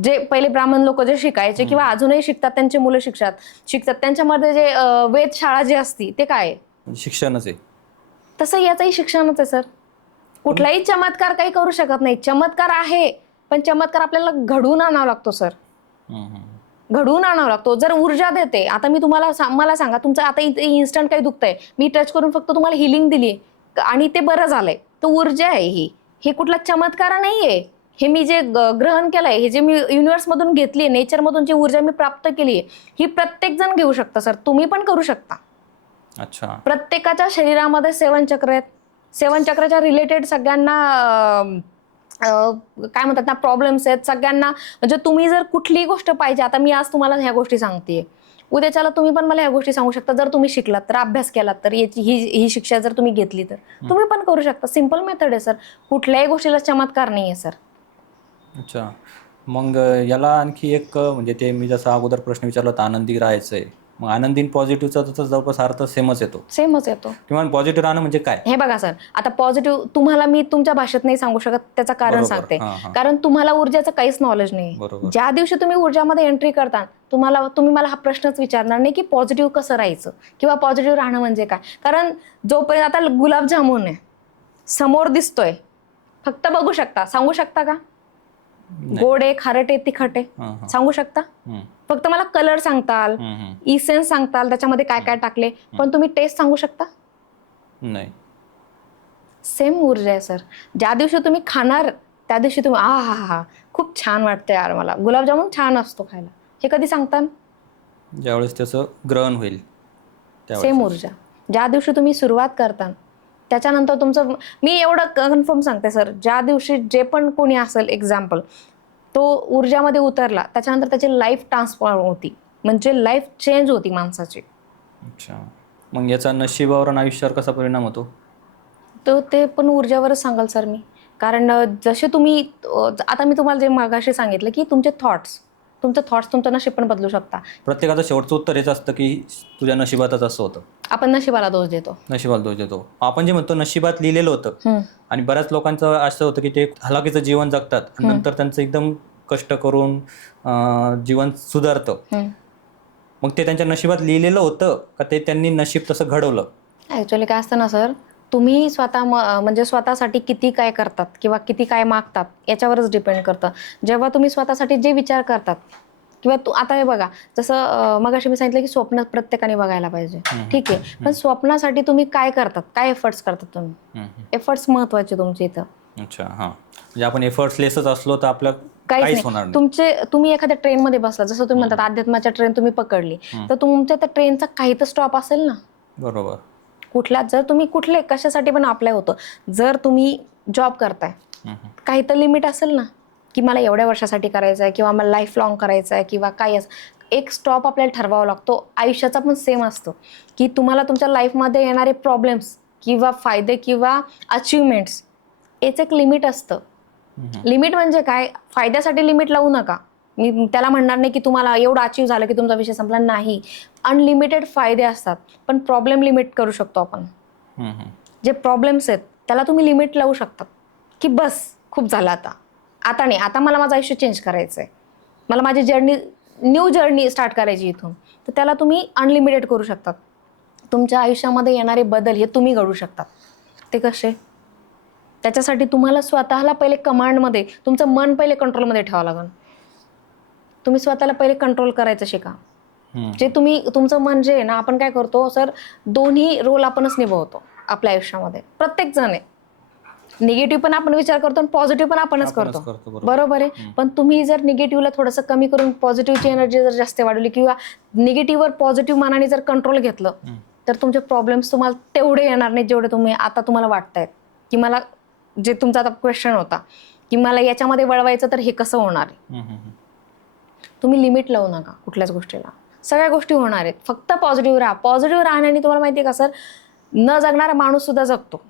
जे पहिले ब्राह्मण लोक जे शिकायचे किंवा अजूनही शिकतात, त्यांची मुलं शिकतात त्यांच्यामध्ये जे वेधशाळा जी असती ते काय आहे? शिक्षणच आहे. तसं याचंही शिक्षणच आहे सर. कुठलाही चमत्कार काही करू शकत नाही. चमत्कार आहे, पण चमत्कार आपल्याला घडवून आणावा लागतो सर. घडवून आणावा लागतो. जर ऊर्जा देते, आता मी तुम्हाला मला सांगा, तुमचं आता इन्स्टंट काही दुखतंय, मी टच करून फक्त तुम्हाला हिलिंग दिली आणि ते बरं झालंय, तर ऊर्जा आहे ही कुठला चमत्कार नाहीये. हे मी जे ग्रहण केलंय, हे जे मी युनिव्हर्स मधून घेतली, नेचर मधून जी ऊर्जा मी प्राप्त केली, ही प्रत्येक जण घेऊ शकता सर. तुम्ही पण करू शकता. अच्छा. प्रत्येकाच्या शरीरामध्ये 7 चक्र आहेत. 7 चक्राच्या रिलेटेड सगळ्यांना काय म्हणतात ना प्रॉब्लेम्स आहेत सगळ्यांना. म्हणजे तुम्ही जर कुठलीही गोष्ट पाहिजे, आता मी आज तुम्हाला ह्या गोष्टी सांगतेय, उद्याच्याला तुम्ही पण मला ह्या गोष्टी सांगू शकता. जर तुम्ही शिकलात तर, अभ्यास केलात तर, ही शिक्षा जर तुम्ही घेतली तर तुम्ही पण करू शकता. सिंपल मेथड आहे सर. कुठल्याही गोष्टीला चमत्कार नाही आहे सर. अच्छा. मग याला आणखी एक म्हणजे ते मी जसा अगोदर प्रश्न विचारला होता, आनंदी राहायचंय, मग आनंदीन पॉझिटिव्हचा तर जवळपास अर्थ सेमच येतो. सेमच येतो. किंवा पॉझिटिव्ह राहणं म्हणजे काय? हे बघा सर, आता पॉझिटिव्ह तुम्हाला मी तुमच्या भाषेत नाही सांगू शकत, त्याचं कारण बरोबर. सांगते. हां, हां. कारण तुम्हाला ऊर्जाचं काहीच नॉलेज नाही. बरोबर. ज्या दिवशी तुम्ही ऊर्जामध्ये एंट्री करता, तुम्ही मला हा प्रश्नच विचारणार नाही की पॉझिटिव्ह कसं राहायचं किंवा पॉझिटिव्ह राहणं म्हणजे काय. कारण जोपर्यंत आता गुलाबजामुन आहे, समोर दिसतोय, फक्त बघू शकता, सांगू शकता का नाही. गोड आहे, खारट आहे, तिखट आहे, हां, हां. सांगू शकता? हं. फक्त मला कलर सांगताल, इसेन्स सांगताल, त्याच्यामध्ये काय काय टाकले, पण तुम्ही टेस्ट सांगू शकता? नाही. सेम ऊर्जा आहे सर. ज्या दिवशी तुम्ही खाणार त्या दिवशी तुम्ही आ हा हा खूप छान वाटतं यार, मला गुलाबजामुन छान असतो खायला, हे कधी सांगता? ज्यावेळेस त्याचं ग्रहण होईल सेम ऊर्जा. ज्या दिवशी तुम्ही सुरुवात करता त्याच्यानंतर तुमचं, मी एवढं कन्फर्म सांगते सर, ज्या दिवशी जे पण कोणी असेल एक्झाम्पल, तो ऊर्जामध्ये उतरला त्याच्यानंतर त्याची लाईफ ट्रान्सफॉर्म होती, म्हणजे लाईफ चेंज होती माणसाची. अच्छा. मग याचा नशिबावर आणि आयुष्यावर कसा परिणाम होतो? तर ते पण ऊर्जावरच सांगाल सर मी. कारण जसे तुम्ही आता मी तुम्हाला जे मागाशी सांगितलं की तुमचे थॉट्स तुमचं नशीब पण बदलू शकता. प्रत्येकाचं शेवटचं उत्तर हेच असतं की तुझ्या नशिबातच असं होतं. आपण नशिबाला दोष देतो. नशिबाला दोष देतो. आपण जे म्हणतो नशिबात लिहिलेलं होतं, आणि बऱ्याच लोकांचं असं होतं की ते हलाखीचं जीवन जगतात आणि नंतर त्यांचं एकदम कष्ट करून जीवन सुधारतं. मग ते त्यांच्या नशिबात लिहिलेलं होतं का ते त्यांनी नशीब तसं घडवलं? ॲक्च्युली काय असतं ना सर, तुम्ही स्वतः म्हणजे स्वतःसाठी किती काय करतात किंवा किती काय मागतात याच्यावरच डिपेंड करतं. जेव्हा तुम्ही स्वतःसाठी जे विचार करतात किंवा आता हे बघा, जसं मगाशी मी सांगितलं की स्वप्न प्रत्येकाने बघायला पाहिजे, ठीक आहे, पण स्वप्नासाठी तुम्ही काय करतात, काय एफर्ट्स करतात तुम्ही? एफर्ट्स महत्वाचे तुमचे इथं. अच्छा. हां, म्हणजे आपण एफर्ट्सलेसच असलो तर आपलं काहीच होणार नाही. तुम्ही एखाद्या ट्रेनमध्ये बसला, जसं तुम्ही म्हणतात अध्यात्माच्या ट्रेन तुम्ही पकडली, तर तुमच्या त्या ट्रेनचा काही तर स्टॉप असेल ना. बरोबर. कुठला, जर तुम्ही कुठले कशासाठी पण अप्लाय होतं, जर तुम्ही जॉब करताय, काही तर लिमिट असेल ना, की मला एवढ्या वर्षासाठी करायचं आहे किंवा मला लाईफ लॉंग करायचं आहे किंवा काय असं एक स्टॉप आपल्याला ठरवावा लागतो. आयुष्याचा पण सेम असतो की तुम्हाला तुमच्या लाईफमध्ये येणारे प्रॉब्लेम्स किंवा फायदे किंवा अचिव्हमेंट्स, याचं एक लिमिट असतं. लिमिट म्हणजे काय, फायद्यासाठी लिमिट लावू नका. मी त्याला म्हणणार नाही की तुम्हाला एवढं अचीव्ह झालं की तुमचा विषय संपला, नाही. अनलिमिटेड फायदे असतात, पण प्रॉब्लेम लिमिट करू शकतो आपण. जे प्रॉब्लेम्स आहेत त्याला तुम्ही लिमिट लावू शकतात की बस खूप झालं, आता नाही, आता मला माझं आयुष्य चेंज करायचं आहे, मला माझी न्यू जर्नी स्टार्ट करायची इथून, तर त्याला तुम्ही अनलिमिटेड करू शकतात. तुमच्या आयुष्यामध्ये येणारे बदल हे तुम्ही घडवू शकतात. ते कसे? त्याच्यासाठी तुम्हाला स्वतःला पहिले कमांडमध्ये, तुमचं मन पहिले कंट्रोलमध्ये ठेवावं लागेल. तुम्ही स्वतःला पहिले कंट्रोल करायचं शिका. जे तुमचं मन जे आहे ना, आपण काय करतो सर, दोन्ही रोल आपणच निभावतो आपल्या आयुष्यामध्ये. प्रत्येक जण आहे, निगेटिव्ह पण आपण विचार करतो आणि पॉझिटिव्ह पण आपणच करतो, बरोबर आहे. पण तुम्ही जर निगेटिव्हला थोडंसं कमी करून पॉझिटिव्हची एनर्जी जर जास्त वाढवली किंवा निगेटिव्हवर पॉझिटिव्ह मनाने जर कंट्रोल घेतलं, तर तुमचे प्रॉब्लेम्स तुम्हाला तेवढे येणार नाही जेवढे तुम्हाला वाटतायत. की मला जे तुमचा आता क्वेश्चन होता की मला याच्यामध्ये वळवायचं तर हे कसं होणार आहे. तुम्ही लिमिट लावू नका कुठल्याच गोष्टीला, सगळ्या गोष्टी होणार आहेत. फक्त पॉझिटिव्ह राहा. पॉझिटिव्ह राहण्याने तुम्हाला माहिती आहे का सर, न जगणारा माणूस सुद्धा जगतो.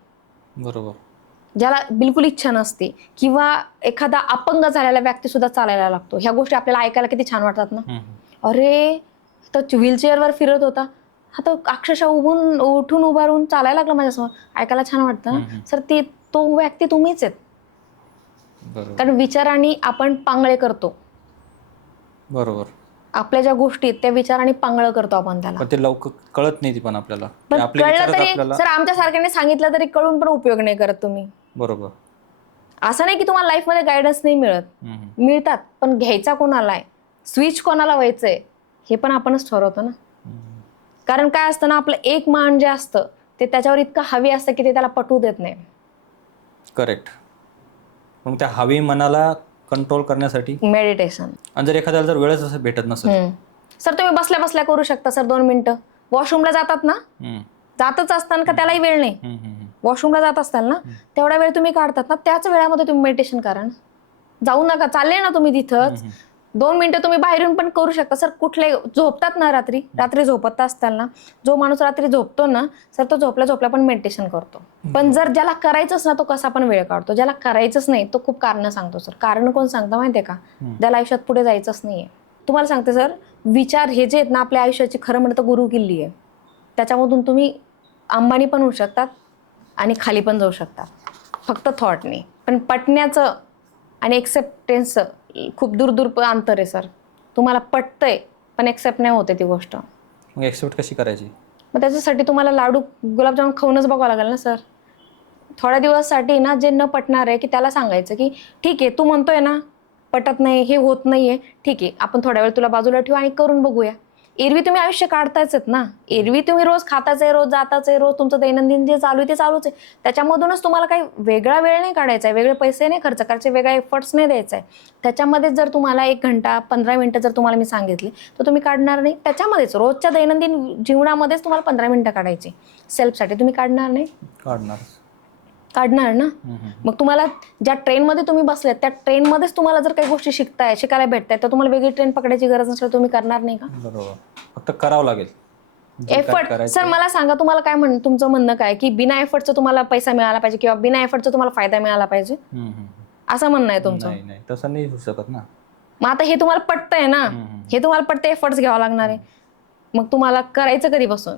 बरोबर. ज्याला बिलकुल इच्छा नसते किंवा एखादा अपंग झालेला व्यक्ती सुद्धा चालायला लागतो. ह्या गोष्टी आपल्याला ऐकायला किती छान वाटतात ना. अरे, तो व्हीलचेअरवर फिरत होता, हा तो अक्षरशः उठून उभारून चालायला लागला माझ्यासमोर, ऐकायला छान वाटतं ना सर. तो व्यक्ती तुम्हीच आहेत. कारण विचारांनी आपण पांगळे करतो. बरोबर. आपल्या ज्या गोष्टी त्या विचारांनी पांगळ करतो आपण त्याला. ते लवकर कळत नाही, ती पण आपल्याला. कळलं तरी सर, आमच्या सारख्याने सांगितलं तरी कळून पण उपयोग नाही करत तुम्ही. बरोबर. असं नाही की तुम्हाला लाईफमध्ये गायडन्स नाही मिळत, मिळतात, पण घ्यायचा कोणाला आहे, स्विच कोणाला व्हायचंय हे पण आपणच ठरवतो ना. कारण काय असतं ना, आपलं एक मान जे असतं ते त्याच्यावर इतकं हवी असतं की ते त्याला पटवू देत नाही. करेक्ट. मग त्या हवी मनाला कंट्रोल करण्यासाठी मेडिटेशन. आणि जर एखाद्याला जर वेळच असं भेटत नसेल सर, तुम्ही बसल्या बसल्या करू शकता सर. 2 मिनिटं वॉशरूमला जातात ना, जातच असताना का त्यालाही वेळ नाही, वॉशरूमला जात असताल ना, तेवढा वेळ तुम्ही काढतात ना, त्याच वेळामध्ये तुम्ही मेडिटेशन करा ना. जाऊ नका, चालले ना तुम्ही तिथंच 2 मिनिटं तुम्ही बाहेरून पण करू शकता सर. कुठले झोपतात ना रात्री झोपत असताल ना, जो माणूस रात्री झोपतो ना सर, तो झोपल्या पण मेडिटेशन करतो. पण जर ज्याला करायचंच ना, तो कसा पण वेळ काढतो. ज्याला करायचंच नाही तो खूप कारण सांगतो सर. कारण कोण सांगतं माहितीये का? ज्याला आयुष्यात पुढे जायचंच नाहीये. तुम्हाला सांगते सर, विचार हे जे आहेत ना आपल्या आयुष्याची खरं म्हणतं गुरुकिल्ली आहे. त्याच्यामधून तुम्ही अंबानी पण होऊ शकतात आणि खाली पण जाऊ शकतात, फक्त थॉटने. पण पटण्याचं आणि एक्सेप्टन्सचं खूप दूर अंतर आहे सर. तुम्हाला पटतंय पण एक्सेप्ट नाही होते ती गोष्ट. मग एक्सेप्ट कशी करायची? मग त्याच्यासाठी तुम्हाला लाडू गुलाबजामुन खाऊनच बघावं लागेल ना सर. थोड्या दिवससाठी ना जे न पटणार आहे की त्याला सांगायचं की ठीक आहे, तू म्हणतोय ना पटत नाही, हे होत नाहीये, ठीक आहे, आपण थोड्या वेळ तुला बाजूला ठेवू आणि करून बघूया. एरवी तुम्ही आयुष्य काढतायच आहेत ना, एरवी तुम्ही रोज खाताच आहे, रोज जाताच आहे, रोज तुमचं दैनंदिन जे चालू आहे ते चालूच आहे. त्याच्यामधूनच तुम्हाला काही वेगळा वेळ नाही काढायचा आहे, वेगळे पैसे नाही खर्च करायचे, वेगळा एफर्ट्स नाही द्यायचा आहे. त्याच्यामध्येच जर तुम्हाला 1 घंटा 15 मिनिटं जर तुम्हाला मी सांगितली तर तुम्ही काढणार नाही. त्याच्यामध्येच रोजच्या दैनंदिन जीवनामध्येच तुम्हाला 15 मिनिटं काढायची सेल्फसाठी, तुम्ही काढणार नाही? काढणार ना. मग तुम्हाला ज्या ट्रेनमध्ये तुम्ही बसलेत त्या ट्रेनमध्येच तुम्हाला जर काही गोष्टी शिकायला भेटताय तर तुम्हाला वेगळी ट्रेन पकडायची गरज नसल्यास तुम्ही करणार नाही का? बरोबर, फक्त करावं लागेल एफर्ट. सर मला सांगा, तुम्हाला काय तुमचं म्हणणं काय की बिना एफर्टचं तुम्हाला पैसा मिळाला पाहिजे किंवा बिना एफर्टचं तुम्हाला फायदा मिळाला पाहिजे, असं म्हणणं आहे तुमचं? नाही, तसं नाही होऊ शकत ना. मग आता हे तुम्हाला पटतंय ना, हे तुम्हाला पटतंय, एफर्ट्स घ्यावा लागणार आहे. मग तुम्हाला करायचं कधीपासून,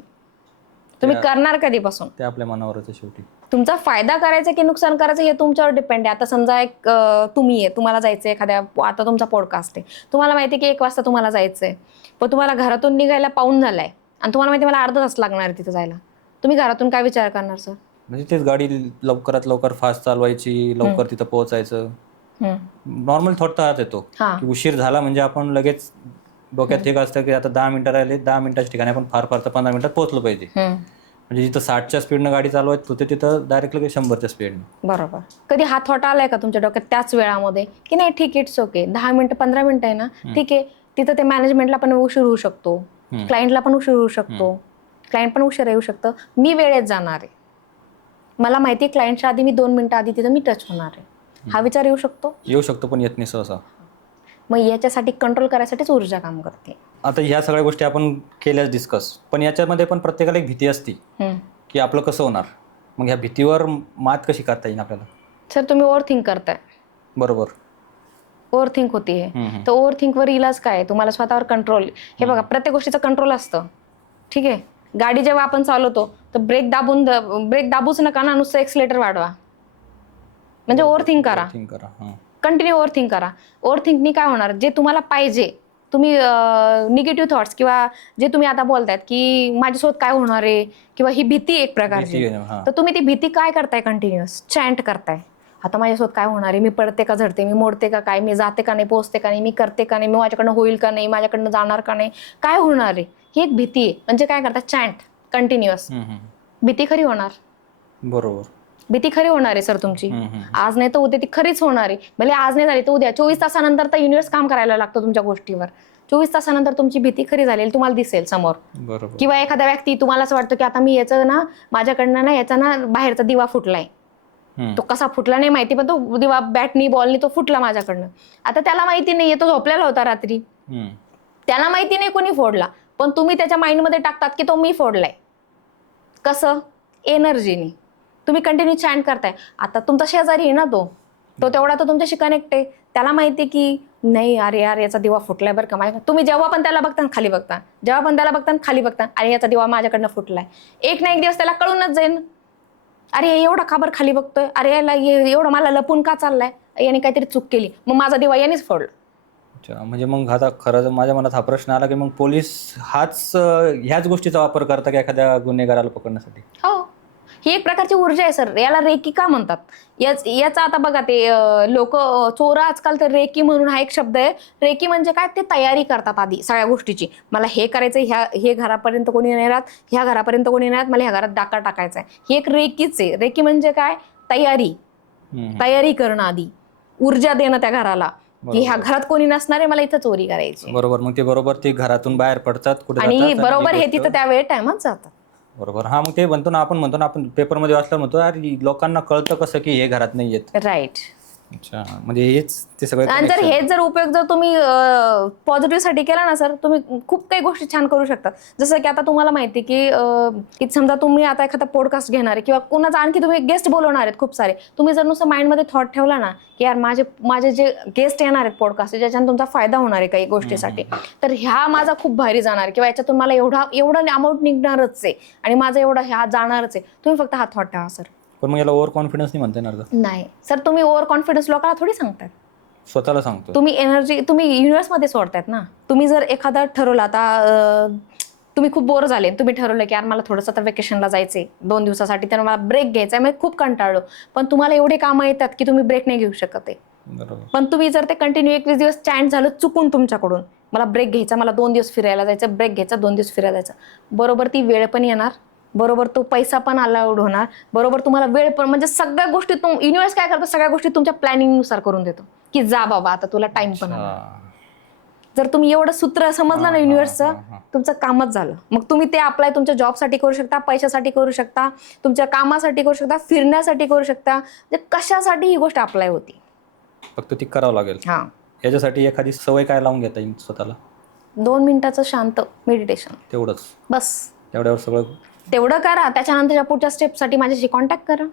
तुम्ही करणार कधीपासून? ते आपल्या मनावरच आहे शेवटी. तुमचा फायदा करायचा की नुकसान करायचं हे तुमच्यावर डिपेंड आहे. आता समजा एक तुम्ही आहे, तुम्हाला जायचंय एखाद्या, आता तुमचा पॉडकास्ट आहे, तुम्हाला माहिती आहे की 1 वाजता तुम्हाला जायचंय, पण तुम्हाला घरातून निघायला पाऊण झालाय आणि तुम्हाला माहिती मला अर्धा तास लागणार आहे तिथे जायला. तुम्ही घरातून काय विचार करणार सर? म्हणजे तेच गाडी लवकरात लवकर फास्ट चालवायची, लवकर तिथं पोहोचायचं. नॉर्मल थॉट तर हाच येतो की उशीर झाला म्हणजे आपण लगेच डोक्यात ठीक असतं की आता 10 मिनिटं राहिले, 10 मिनिटाच्या ठिकाणी आपण फार तर 15 मिनिटात पोहोचलो पाहिजे. म्हणजे जिथं 60च्या स्पीडनं गाडी चालवायची होते तिथं डायरेक्ट लगेच 100च्या स्पीडनं. बरोबर. कधी हा थॉट आलाय का तुमच्या डोक्यात त्याच वेळामध्ये की नाही ठीक आहे, इट्स ओके, 10 मिनिटं 15 मिनिटं आहे ना, ठीक आहे, तिथं ते मॅनेजमेंटला पण उशीर होऊ शकतो, क्लायंटला पण उशीर होऊ शकतो, क्लायंट पण उशीर येऊ शकतं, मी वेळेत जाणार आहे, मला माहिती आहे क्लायंटच्या आधी मी 2 मिनिटं आधी तिथं मी टच होणार आहे, हा विचार येऊ शकतो? येऊ शकतो, पण येत नाही सहसा. मग याच्यासाठी कंट्रोल करायसाठीच ऊर्जा काम करते. आता ह्या सगळ्या गोष्टी आपण केल्याच डिस्कस, पण याच्यामध्ये पण प्रत्येकाला एक भीती असते की आपलं कसं होणार. मग ह्या भीतीवर मात कशी करता येईल आपल्याला? सर तुम्ही ओव्हर थिंक करताय. बरोबर, ओव्हर थिंक होतीये, तर ओव्हर थिंकवर इलाज काय? तुम्हाला स्वतःवर कंट्रोल. हे बघा, प्रत्येक गोष्टीचं कंट्रोल असतं, ठीक आहे. गाडी जेव्हा आपण चालवतो तर ब्रेक दाबूच नका ना, नुसतं एक्सिलेटर वाढवा, म्हणजे ओव्हर थिंक करा, कंटिन्यू ओव्हर थिंक करा. ओव्हर थिंकनी काय होणार, जे तुम्हाला पाहिजे, तुम्ही निगेटिव्ह थॉट्स किंवा जे तुम्ही आता बोलतायत की माझ्यासोबत काय होणार आहे किंवा ही भीती एक प्रकारची, तर तुम्ही ती भीती काय करताय, कंटिन्युअस चॅन्ट करताय. आता माझ्यासोबत काय होणार आहे, मी पडते का, झडते, मी मोडते का काय, मी जाते का नाही, पोहोचते का नाही, मी करते का नाही, मी माझ्याकडनं होईल का नाही, माझ्याकडनं जाणार का नाही, काय होणार आहे, ही एक भीती आहे. म्हणजे काय करतात, चॅन्ट कंटिन्युअस. भीती खरी होणार. बरोबर, भीती खरी होणार आहे सर तुमची. आज नाही तर उद्या ती खरीच होणार आहे. भले आज नाही झाली तर उद्या 24 तासानंतर तर युनिव्हर्स काम करायला लागतो तुमच्या गोष्टीवर. 24 तासानंतर तुमची भीती खरी झालेली तुम्हाला दिसेल समोर. बरोबर. किंवा एखादा व्यक्ती तुम्हाला असं वाटतं की आता मी याचं ना, माझ्याकडनं ना याचा ना बाहेरचा दिवा फुटलाय, तो कसा फुटला नाही माहिती, पण तो दिवा बॅटनी बॉलनी तो फुटला माझ्याकडनं. आता त्याला माहिती नाहीये, तो झोपलेला होता रात्री, त्याला माहिती नाही कोणी फोडला, पण तुम्ही त्याच्या माइंडमध्ये टाकतात की तो मी फोडलाय. कसं? एनर्जीनी. तुम्ही कंटिन्यू चॅन्ट करताय. आता तुमचा शेजारी आहे ना, तो तेवढा तो तुमच्याशी कनेक्ट आहे, त्याला माहिती की नाही, अरे यार याचा दिवा फुटलाय बरं का माझ्या. तुम्ही जेव्हा पण त्याला बघता खाली बघता, जेव्हा पण त्याला बघता खाली बघता, अरे याचा दिवा माझ्याकडनं फुटलाय. एक ना एक दिवस त्याला कळूनच जाईल, अरे एवढा का बरं खाली बघतोय, अरे याला एवढं मला लपून का चाललाय, याने काहीतरी चूक केली, मग माझा दिवा यानेच फोडला. अच्छा, म्हणजे मग आता खरं माझ्या मनात हा प्रश्न आला की मग पोलीस ह्याच गोष्टीचा वापर करतात का एखाद्या गुन्हेगाराला पकडण्यासाठी? हो, ही एक प्रकारची ऊर्जा आहे सर. याला रेकी का म्हणतात? याचा आता बघा, ते लोक चोर आजकाल तर रेकी म्हणून हा एक शब्द आहे. रेकी म्हणजे काय, ते तयारी करतात आधी सगळ्या गोष्टीची. मला हे करायचंय, हे घरापर्यंत कोणी नाही राहत, ह्या घरापर्यंत कोणी नाही राहत, मला ह्या घरात डाका टाकायचा आहे. ही एक रेकीच आहे. रेकी म्हणजे काय, तयारी करणं आधी, ऊर्जा देणं त्या घराला की ह्या घरात कोणी नसणार आहे, मला इथं चोरी करायची. बरोबर. मग ते बरोबर ते घरातून बाहेर पडतात कुठे, आणि बरोबर हे तिथं त्या वेळ टायमात जातात. बरोबर. हा, मग ते म्हणतो ना आपण पेपरमध्ये वाचलं म्हणतो, अरे लोकांना कळतं कसं की हे घरात नाही येत. राईट. अच्छा, म्हणजे हेच ते सगळं आणि जर हेच जर उपयोग जर तुम्ही पॉझिटिव्ह साठी केला ना सर, तुम्ही खूप काही गोष्टी छान करू शकता. जसं की आता तुम्हाला माहिती की समजा तुम्ही आता एखादा पॉडकास्ट घेणार आहे किंवा कोणाचा आणखी तुम्ही गेस्ट बोलवणार आहेत खूप सारे, तुम्ही जर नुसतं माइंडमध्ये थॉट ठेवला ना की यार माझे जे गेस्ट येणार आहेत पॉडकास्ट ज्याच्याने तुमचा फायदा होणार आहे काही गोष्टीसाठी, तर ह्या माझा खूप भारी जाणार किंवा याच्यातून मला एवढं अमाऊंट निघणारच आहे आणि माझा एवढा ह्या जाणारच आहे, तुम्ही फक्त हा थॉट ठेवा सर. पण मग याला ओव्हर कॉन्फिडन्स नाही म्हणता येणार का? नाही सर, तुम्ही ओव्हर कॉन्फिडन्स लोकांना थोडी सांगताय. स्वतःला सांगतो. तुम्ही एनर्जी तुम्ही युनिव्हर्समध्ये सोडतायत ना. तुम्ही जर एखादा ठरवलं आता तुम्ही खूप बोर झाले, तुम्ही ठरवलं की यार मला थोडंसं आता वेकेशनला जायचंय 2 दिवसासाठी, तर मला ब्रेक घ्यायचा आहे, मी खूप कंटाळलो, पण तुम्हाला एवढे कामं येतात की तुम्ही ब्रेक नाही घेऊ शकत आहे. बरोबर. पण तुम्ही जर ते कंटिन्यू 21 दिवस चॅन्ट झालं चुकून तुमच्याकडून, मला ब्रेक घ्यायचा, मला 2 दिवस फिरायला जायचं, ब्रेक घ्यायचा, 2 दिवस फिरायला जायचं, बरोबर ती वेळ पण येणार, बरोबर तो पैसा पण अलाउड होणार, बरोबर तुम्हाला वेळ पण, म्हणजे सगळ्या गोष्टी युनिव्हर्स काय करतो, सगळ्या गोष्टी तुमच्या प्लॅनिंगनुसार करून देतो की जा बाबा आता तुला टाइम पण आला. जर तुम्ही एवढं सूत्र समजलं ना युनिव्हर्सचं, तुमचं कामच झालं. मग तुम्ही ते अप्लाय तुमच्या जॉबसाठी करू शकता, पैशासाठी करू शकता, तुमच्या कामासाठी करू शकता, फिरण्यासाठी करू शकता, म्हणजे कशासाठी ही गोष्ट अप्लाय होती. फक्त ती करावं लागेल. हां, याच्यासाठी एखादी सवय काय लावून घेता येईल स्वतःला? 2 मिनिटाचं शांत मेडिटेशन, तेवढंच? बस तेवढ्यावर सगळं? तेवढं करा. त्याच्यानंतरच्या पुढच्या स्टेपसाठी माझ्याशी कॉन्टॅक्ट करा.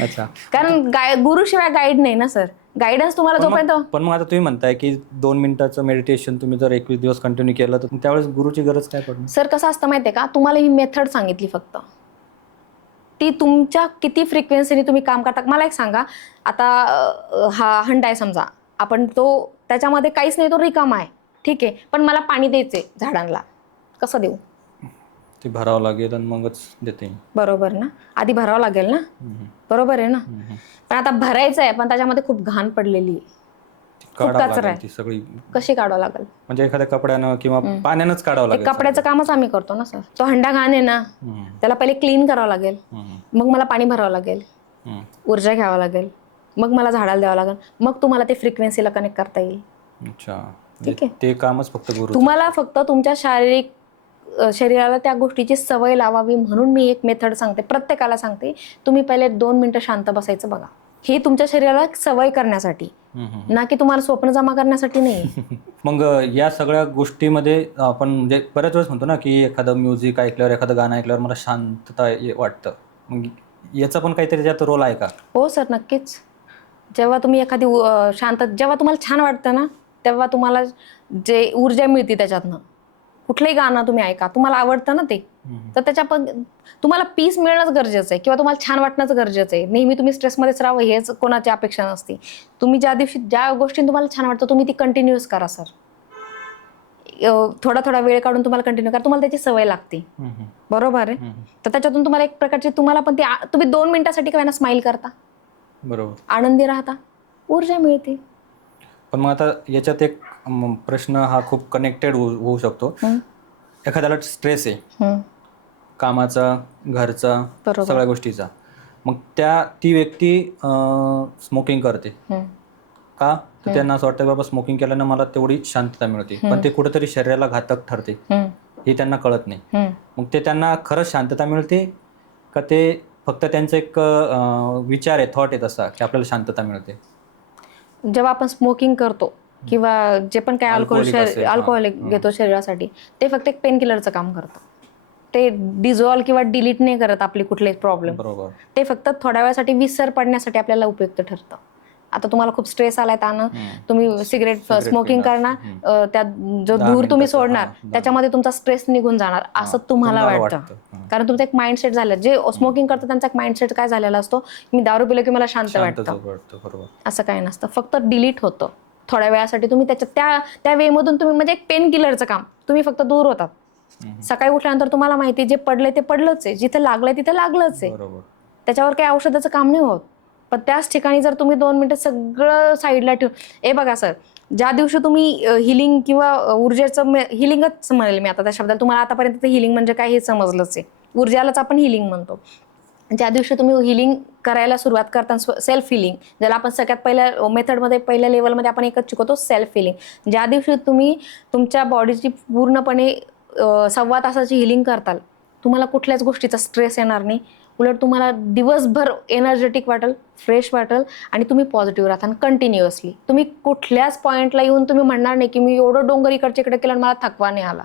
अच्छा. कारण गुरुशिवाय गाईड नाही ना सर. गायडन्स तुम्हाला जोपर्यंत. पण मग आता तुम्ही म्हणताय की 2 मिनिटाचं मेडिटेशन तुम्ही जर 21 दिवस कंटिन्यू केलं तर त्यावेळेस गुरुची गरज काय पडणार? सर कसं असतं माहितीये का, तुम्हाला ही मेथड सांगितली फक्त, ती तुमच्या किती फ्रिक्वेन्सीने तुम्ही काम करता. मला एक सांगा, आता हा हंडा आहे समजा, आपण तो त्याच्यामध्ये काहीच नाही, तो रिकामा आहे, ठीक आहे, पण मला पाणी द्यायचंय झाडांना, कसं देऊ? ते भरावं लागेल आणि मगच देते. बरोबर ना, आधी भरावं लागेल ना, बरोबर आहे ना. पण आता भरायचं आहे, पण त्याच्यामध्ये खूप घाण पडलेली आहे, खूप कचरा आहे, ती सगळी कशी काढावं लागेल? म्हणजे एखाद्या कपड्यानं किंवा पाण्यानंच काढावं लागेल. कपड्याचं कामच आम्ही करतो ना सर. तो हंडा घाण आहे ना, त्याला पहिले क्लीन करावं लागेल, मग मला पाणी भरावं लागेल, ऊर्जा घ्यावं लागेल, मग मला झाडाला द्यावं लागेल, मग तुम्हाला ते फ्रिक्वेन्सीला कनेक्ट करता येईल. अच्छा, ठीक आहे. ते कामच फक्त गुरु. तुम्हाला फक्त तुमच्या शरीराला त्या गोष्टीची सवय लावावी म्हणून मी एक मेथड सांगते, प्रत्येकाला सांगते. तुम्ही पहिले 2 मिनिटं शांत बसायचं बघा. हे तुमच्या शरीराला सवय करण्यासाठी, ना की तुम्हाला स्वप्न जमा करण्यासाठी नाही. मग या सगळ्या गोष्टीमध्ये आपण म्हणजे बऱ्याच वेळेस म्हणतो ना की एखादं म्युझिक ऐकल्यावर, एखादं गाणं ऐकल्यावर मला शांतता वाटतं. मग याचा पण काहीतरी त्यात रोल आहे का? हो सर, नक्कीच. जेव्हा तुम्ही एखादी जेव्हा तुम्हाला छान वाटतं ना, तेव्हा तुम्हाला जे ऊर्जा मिळते त्याच्यातनं. कुठलंही गाणं तुम्ही ऐका, तुम्हाला आवडतं ना ते, तर तुम्हाला पीस मिळणंच गरजेचं आहे किंवा तुम्हाला छान वाटणंच गरजेचं आहे. नेहमी तुम्ही स्ट्रेसमध्येच राहावं हेच कोणाची अपेक्षा नसते. तुम्ही ज्या गोष्टी तुम्हाला छान वाटतं तुम्ही ती कंटिन्यूअस करा सर. थोडा वेळ काढून तुम्हाला कंटिन्यू करा, तुम्हाला त्याची सवय लागते, बरोबर आहे. तर त्याच्यातून तुम्हाला एक प्रकारची तुम्हाला पण तुम्ही 2 मिनिटासाठी काय ना स्माईल करता, बरोबर, आनंदी राहता, ऊर्जा मिळते. पण मग आता याच्यात एक प्रश्न हा खूप कनेक्टेड होऊ शकतो. एखाद्याला स्ट्रेस आहे कामाचा, घरचा, सगळ्या गोष्टीचा, मग ती व्यक्ती स्मोकिंग करते का? तर त्यांना असं वाटतं बाबा स्मोकिंग केल्यानं मला तेवढी शांतता मिळते, पण ते कुठेतरी शरीराला घातक ठरते हे त्यांना कळत नाही. मग ते त्यांना खरंच शांतता मिळते का ते फक्त त्यांचं एक विचार आहे, थॉट आहे तसा की आपल्याला शांतता मिळते? जेव्हा आपण स्मोकिंग करतो किंवा जे पण काय अल्कोहोल घेतो शरीरासाठी, ते फक्त एक पेन किलरचं काम करतं. ते डिझॉल्व किंवा डिलीट नाही करत आपले कुठलेच प्रॉब्लेम. बरोबर. ते फक्त थोड्या वेळासाठी विसर पडण्यासाठी आपल्याला उपयुक्त ठरतं. आता तुम्हाला खूप स्ट्रेस आलाय त्यानं तुम्ही सिगरेट स्मोकिंग करणार, त्यात जो धूर तुम्ही सोडणार त्याच्यामध्ये तुमचा स्ट्रेस निघून जाणार असं तुम्हाला वाटतं. कारण तुमचं एक माइंडसेट झालं, जे स्मोकिंग करतं त्यांचा एक माइंडसेट काय झालेला असतो, मी दारू पिलं की मला शांत वाटतं. असं काय नसतं, फक्त डिलीट होतं थोड्या वेळासाठी. तुम्ही त्या वेमधून तुम्ही म्हणजे एक पेन किलरचं काम, तुम्ही फक्त दूर होतात. सकाळी उठल्यानंतर तुम्हाला माहिती जे पडलंय ते पडलंच आहे, जिथे लागलंय तिथे लागलंच आहे, त्याच्यावर काही औषधाचं काम नाही होत. पण त्याच ठिकाणी जर तुम्ही 2 मिनिटं सगळं साईडला ठेवून, बघा सर, ज्या दिवशी तुम्ही हिलिंग किंवा ऊर्जेचं, हिलिंगच म्हणेल मी आता त्या शब्दाला, तुम्हाला आतापर्यंत हिलिंग म्हणजे काय हे समजलंच आहे, ऊर्जालाच आपण हिलिंग म्हणतो. ज्या दिवशी तुम्ही हिलिंग करायला सुरुवात करता, सेल्फ हिलिंग ज्याला आपण सगळ्यात पहिल्या मेथडमध्ये, पहिल्या लेवलमध्ये आपण एकच शिकवतो, सेल्फ हिलिंग. ज्या दिवशी तुम्ही तुमच्या बॉडीची पूर्णपणे 1.25 तासाची हिलिंग करताल, तुम्हाला कुठल्याच गोष्टीचा स्ट्रेस येणार नाही, उलट तुम्हाला दिवसभर एनर्जेटिक वाटेल, फ्रेश वाटेल आणि तुम्ही पॉझिटिव्ह राहता कंटिन्युअसली. तुम्ही कुठल्याच पॉईंटला येऊन तुम्ही म्हणणार नाही की मी एवढं डोंगर इकडच्या इकडे केलं आणि मला थकवा नाही आला.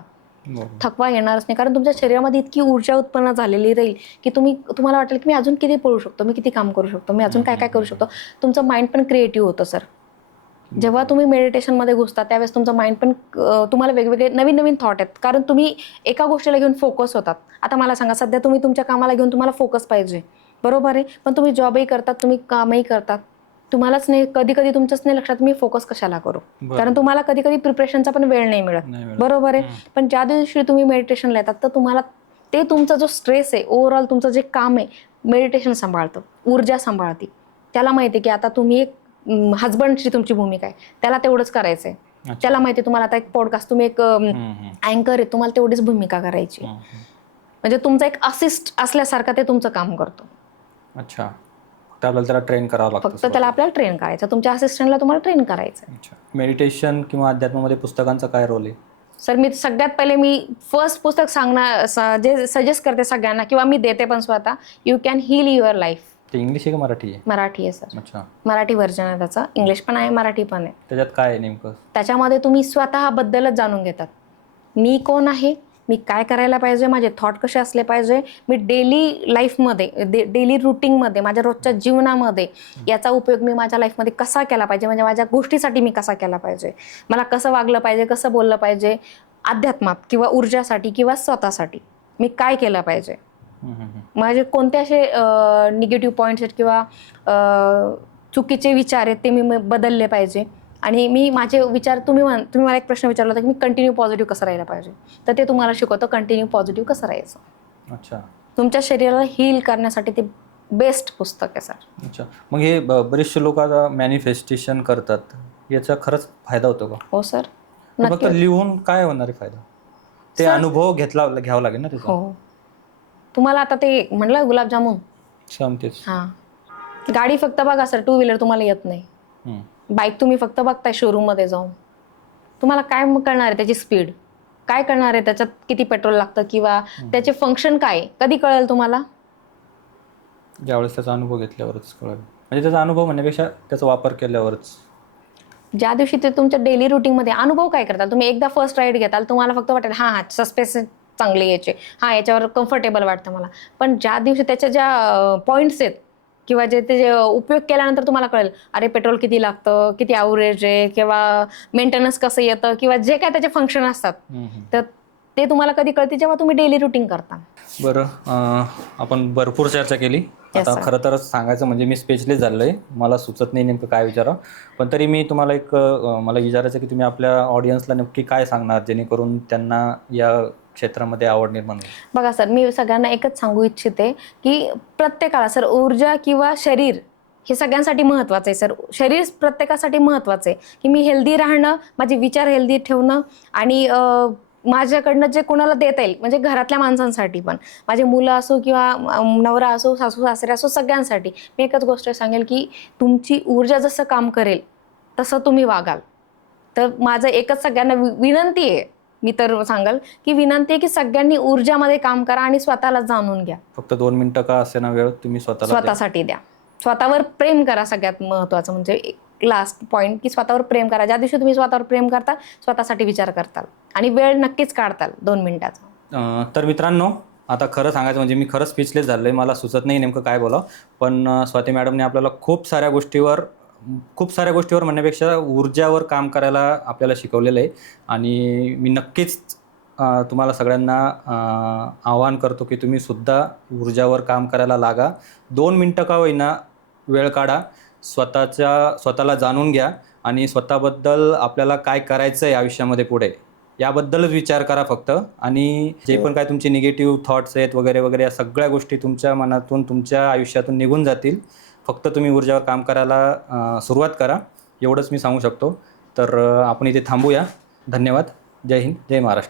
थकवा येणारच नाही, कारण तुमच्या शरीरामध्ये इतकी ऊर्जा उत्पन्न झालेली राहील की तुम्हाला वाटेल की मी अजून किती पळू शकतो, मी किती काम करू शकतो, मी अजून काय काय करू शकतो. तुमचं माइंड पण क्रिएटिव्ह होतं सर. जेव्हा तुम्ही मेडिटेशनमध्ये घुसता त्यावेळेस तुमचं माइंड पण तुम्हाला वेगवेगळे नवीन नवीन थॉट आहेत, कारण तुम्ही एका गोष्टीला घेऊन फोकस होतात. आता मला सांगा, सध्या तुम्ही तुमच्या कामाला घेऊन तुम्हाला फोकस पाहिजे, बरोबर आहे, पण तुम्ही जॉबही करतात, तुम्ही कामही करतात, तुम्हालाच नाही, कधी कधी तुमचंच नाही लक्षात मी फोकस कशाला करू, कारण तुम्हाला कधी कधी प्रिपरेशनचा पण वेळ नाही मिळत, बरोबर आहे. पण ज्या दिवशी तुम्ही मेडिटेशनला येतात तर तुम्हाला ते तुमचा जो स्ट्रेस आहे, ओव्हरऑल तुमचं जे काम आहे, मेडिटेशन सांभाळतं, ऊर्जा सांभाळते. त्याला माहिती आहे की आता तुम्ही एक हजबंडची तुमची भूमिका आहे, त्याला तेवढंच करायचंय. त्याला माहिती आहे तुम्हाला आता एक पॉडकास्ट, तुम्ही एक अँकर आहे, तुम्हाला तेवढीच भूमिका करायची. म्हणजे तुमचा एक असिस्ट असल्यासारखं ते तुमचं काम करतो. अच्छा, त्याला ट्रेन करावं लागतं, फक्त त्याला आपल्याला ट्रेन करायचं, तुमच्या असिस्टंटला तुम्हाला ट्रेन करायचं. अच्छा, मेडिटेशन किंवा अध्यात्मामध्ये पुस्तकांचा काय रोल आहे? सर, मी सगळ्यात पहिले मी फर्स्ट पुस्तक जे सजेस्ट करते सगळ्यांना किंवा मी देते पण स्वतः, you can heal your life. ते इंग्लिश आहे का मराठी आहे? मराठी आहे सर. अच्छा, मराठी व्हर्जन आहे त्याचं, इंग्लिश पण आहे, मराठी पण आहे. त्याच्यात काय आहे नेमकं? त्याच्यामध्ये तुम्ही स्वतःबद्दलच जाणून घेतात. मी कोण आहे, मी काय करायला पाहिजे, माझे थॉट कसे असले पाहिजे, मी डेली लाईफमध्ये, डेली रुटीनमध्ये, माझ्या रोजच्या जीवनामध्ये याचा उपयोग मी माझ्या लाईफमध्ये कसा केला पाहिजे, म्हणजे माझ्या गोष्टीसाठी मी कसा केला पाहिजे, मला कसं वागलं पाहिजे, कसं बोललं पाहिजे, अध्यात्मात किंवा ऊर्जासाठी किंवा स्वतःसाठी मी काय केलं पाहिजे, माझे कोणते असे निगेटिव्ह पॉईंट्स आहेत किंवा चुकीचे विचार आहेत ते मी बदलले पाहिजे. आणि मी माझे विचार, तुम्ही मला एक प्रश्न विचारला होता की मी कंटिन्यू पॉझिटिव्ह कसं राहायला पाहिजे, तर ते तुम्हाला शिकवतं कंटिन्यू पॉझिटिव्ह कसं राहायचं. अच्छा, तुमच्या शरीराला हील करण्यासाठी ते बेस्ट पुस्तक आहे सर. अच्छा, मग हे बरेचसे लोक आता मॅनिफेस्टेशन करतात, याचा खरंच फायदा होतो का? हो सर, फक्त नक्की. लिहून काय होणार आहे फायदा? ते अनुभव घ्यावा लागेल ना त्याचा. हो, तुम्हाला आता ते म्हणलं गुलाबजामुन, समतेच. हां, गाडी फक्त बघा सर, टू व्हीलर तुम्हाला येत नाही, बाईक तुम्ही फक्त बघताय शोरूममध्ये जाऊन, तुम्हाला काय कळणार आहे त्याची स्पीड, काय कळणार आहे त्याच्यात किती पेट्रोल लागतं किंवा त्याचे फंक्शन काय, कधी कळेल तुम्हाला? ज्यावेळेस त्याचा अनुभव घेतल्यावरच कळेल, म्हणजे त्याचा अनुभव म्हणण्यापेक्षा त्याचा वापर केल्यावरच. ज्या दिवशी ते तुमच्या डेली रुटीनमध्ये अनुभव काय करताल, तुम्ही एकदा फर्स्ट राईड घेताल, तुम्हाला फक्त वाटेल हां सस्पेन्स चांगले यायचे, हां याच्यावर कम्फर्टेबल वाटतं मला, पण ज्या दिवशी त्याच्या ज्या पॉईंट्स आहेत किंवा जे ते उपयोग केल्यानंतर तुम्हाला कळेल, अरे पेट्रोल किती लागतं, किती ॲव्हरेज आहे किंवा मेंटेनन्स कसं येतं किंवा जे काय त्याचे फंक्शन असतात, तर ते तुम्हाला कधी कळते जेव्हा तुम्ही डेली रुटीन करता. बरं, आपण भरपूर चर्चा केली. आता खरं तर सांगायचं म्हणजे मी स्पेशलिस्ट झालो आहे, मला सुचत नाही नेमकं काय विचारावं, पण तरी मी तुम्हाला मला विचारायचं की तुम्ही आपल्या ऑडियन्सला नक्की काय सांगणार जेणेकरून त्यांना या क्षेत्रामध्ये आवड निर्माण होईल. बघा सर, मी सगळ्यांना एकच सांगू इच्छिते की प्रत्येकाला सर ऊर्जा किंवा शरीर हे सगळ्यांसाठी महत्त्वाचं आहे सर. शरीर प्रत्येकासाठी महत्त्वाचं आहे की मी हेल्दी राहणं, माझे विचार हेल्दी ठेवणं आणि माझ्याकडनं जे कोणाला देता येईल, म्हणजे घरातल्या माणसांसाठी पण, माझे मुलं असो किंवा नवरा असो, सासू सासरे असो, सगळ्यांसाठी मी एकच गोष्ट सांगेल की तुमची ऊर्जा जसं काम करेल तसं तुम्ही वागाल. तर माझं एकच सगळ्यांना विनंती आहे, मी तर सांगाल की विनंती आहे की सगळ्यांनी ऊर्जामध्ये काम करा आणि स्वतःला जाणून घ्या. फक्त 2 मिनिटं का असेना वेळ तुम्ही स्वतःसाठी द्या, स्वतःवर प्रेम करा. सगळ्यात महत्त्वाचं म्हणजे लास्ट पॉईंट की स्वतःवर प्रेम करा. ज्या दिवशी तुम्ही स्वतःवर प्रेम करता, स्वतःसाठी विचार करताल आणि वेळ नक्कीच काढताल 2 मिनिटाचा. तर मित्रांनो, आता खरं सांगायचं म्हणजे मी खरंच स्पीचलेस झालो आहे, मला सुचत नाही नेमकं काय बोलावं, पण स्वाती मॅडमने आपल्याला खूप साऱ्या गोष्टीवर म्हणण्यापेक्षा ऊर्जावर काम करायला आपल्याला शिकवलेलं आहे. आणि मी नक्कीच तुम्हाला सगळ्यांना आवाहन करतो की तुम्ही सुद्धा ऊर्जावर काम करायला लागा. 2 मिनटं का होईना वेळ काढा, स्वतःला जाणून घ्या आणि स्वतःबद्दल आपल्याला काय करायचं आहे आयुष्यामध्ये पुढे याबद्दलच विचार करा फक्त. आणि जे पण काय तुमचे निगेटिव्ह थॉट्स आहेत वगैरे वगैरे, या सगळ्या गोष्टी तुमच्या मनातून, तुमच्या आयुष्यातून निघून जातील. फक्त तुम्ही ऊर्जावर काम करायला सुरुवात करा, एवढंच मी सांगू शकतो. तर आपण इथे थांबूया. धन्यवाद. जय हिंद, जय महाराष्ट्र.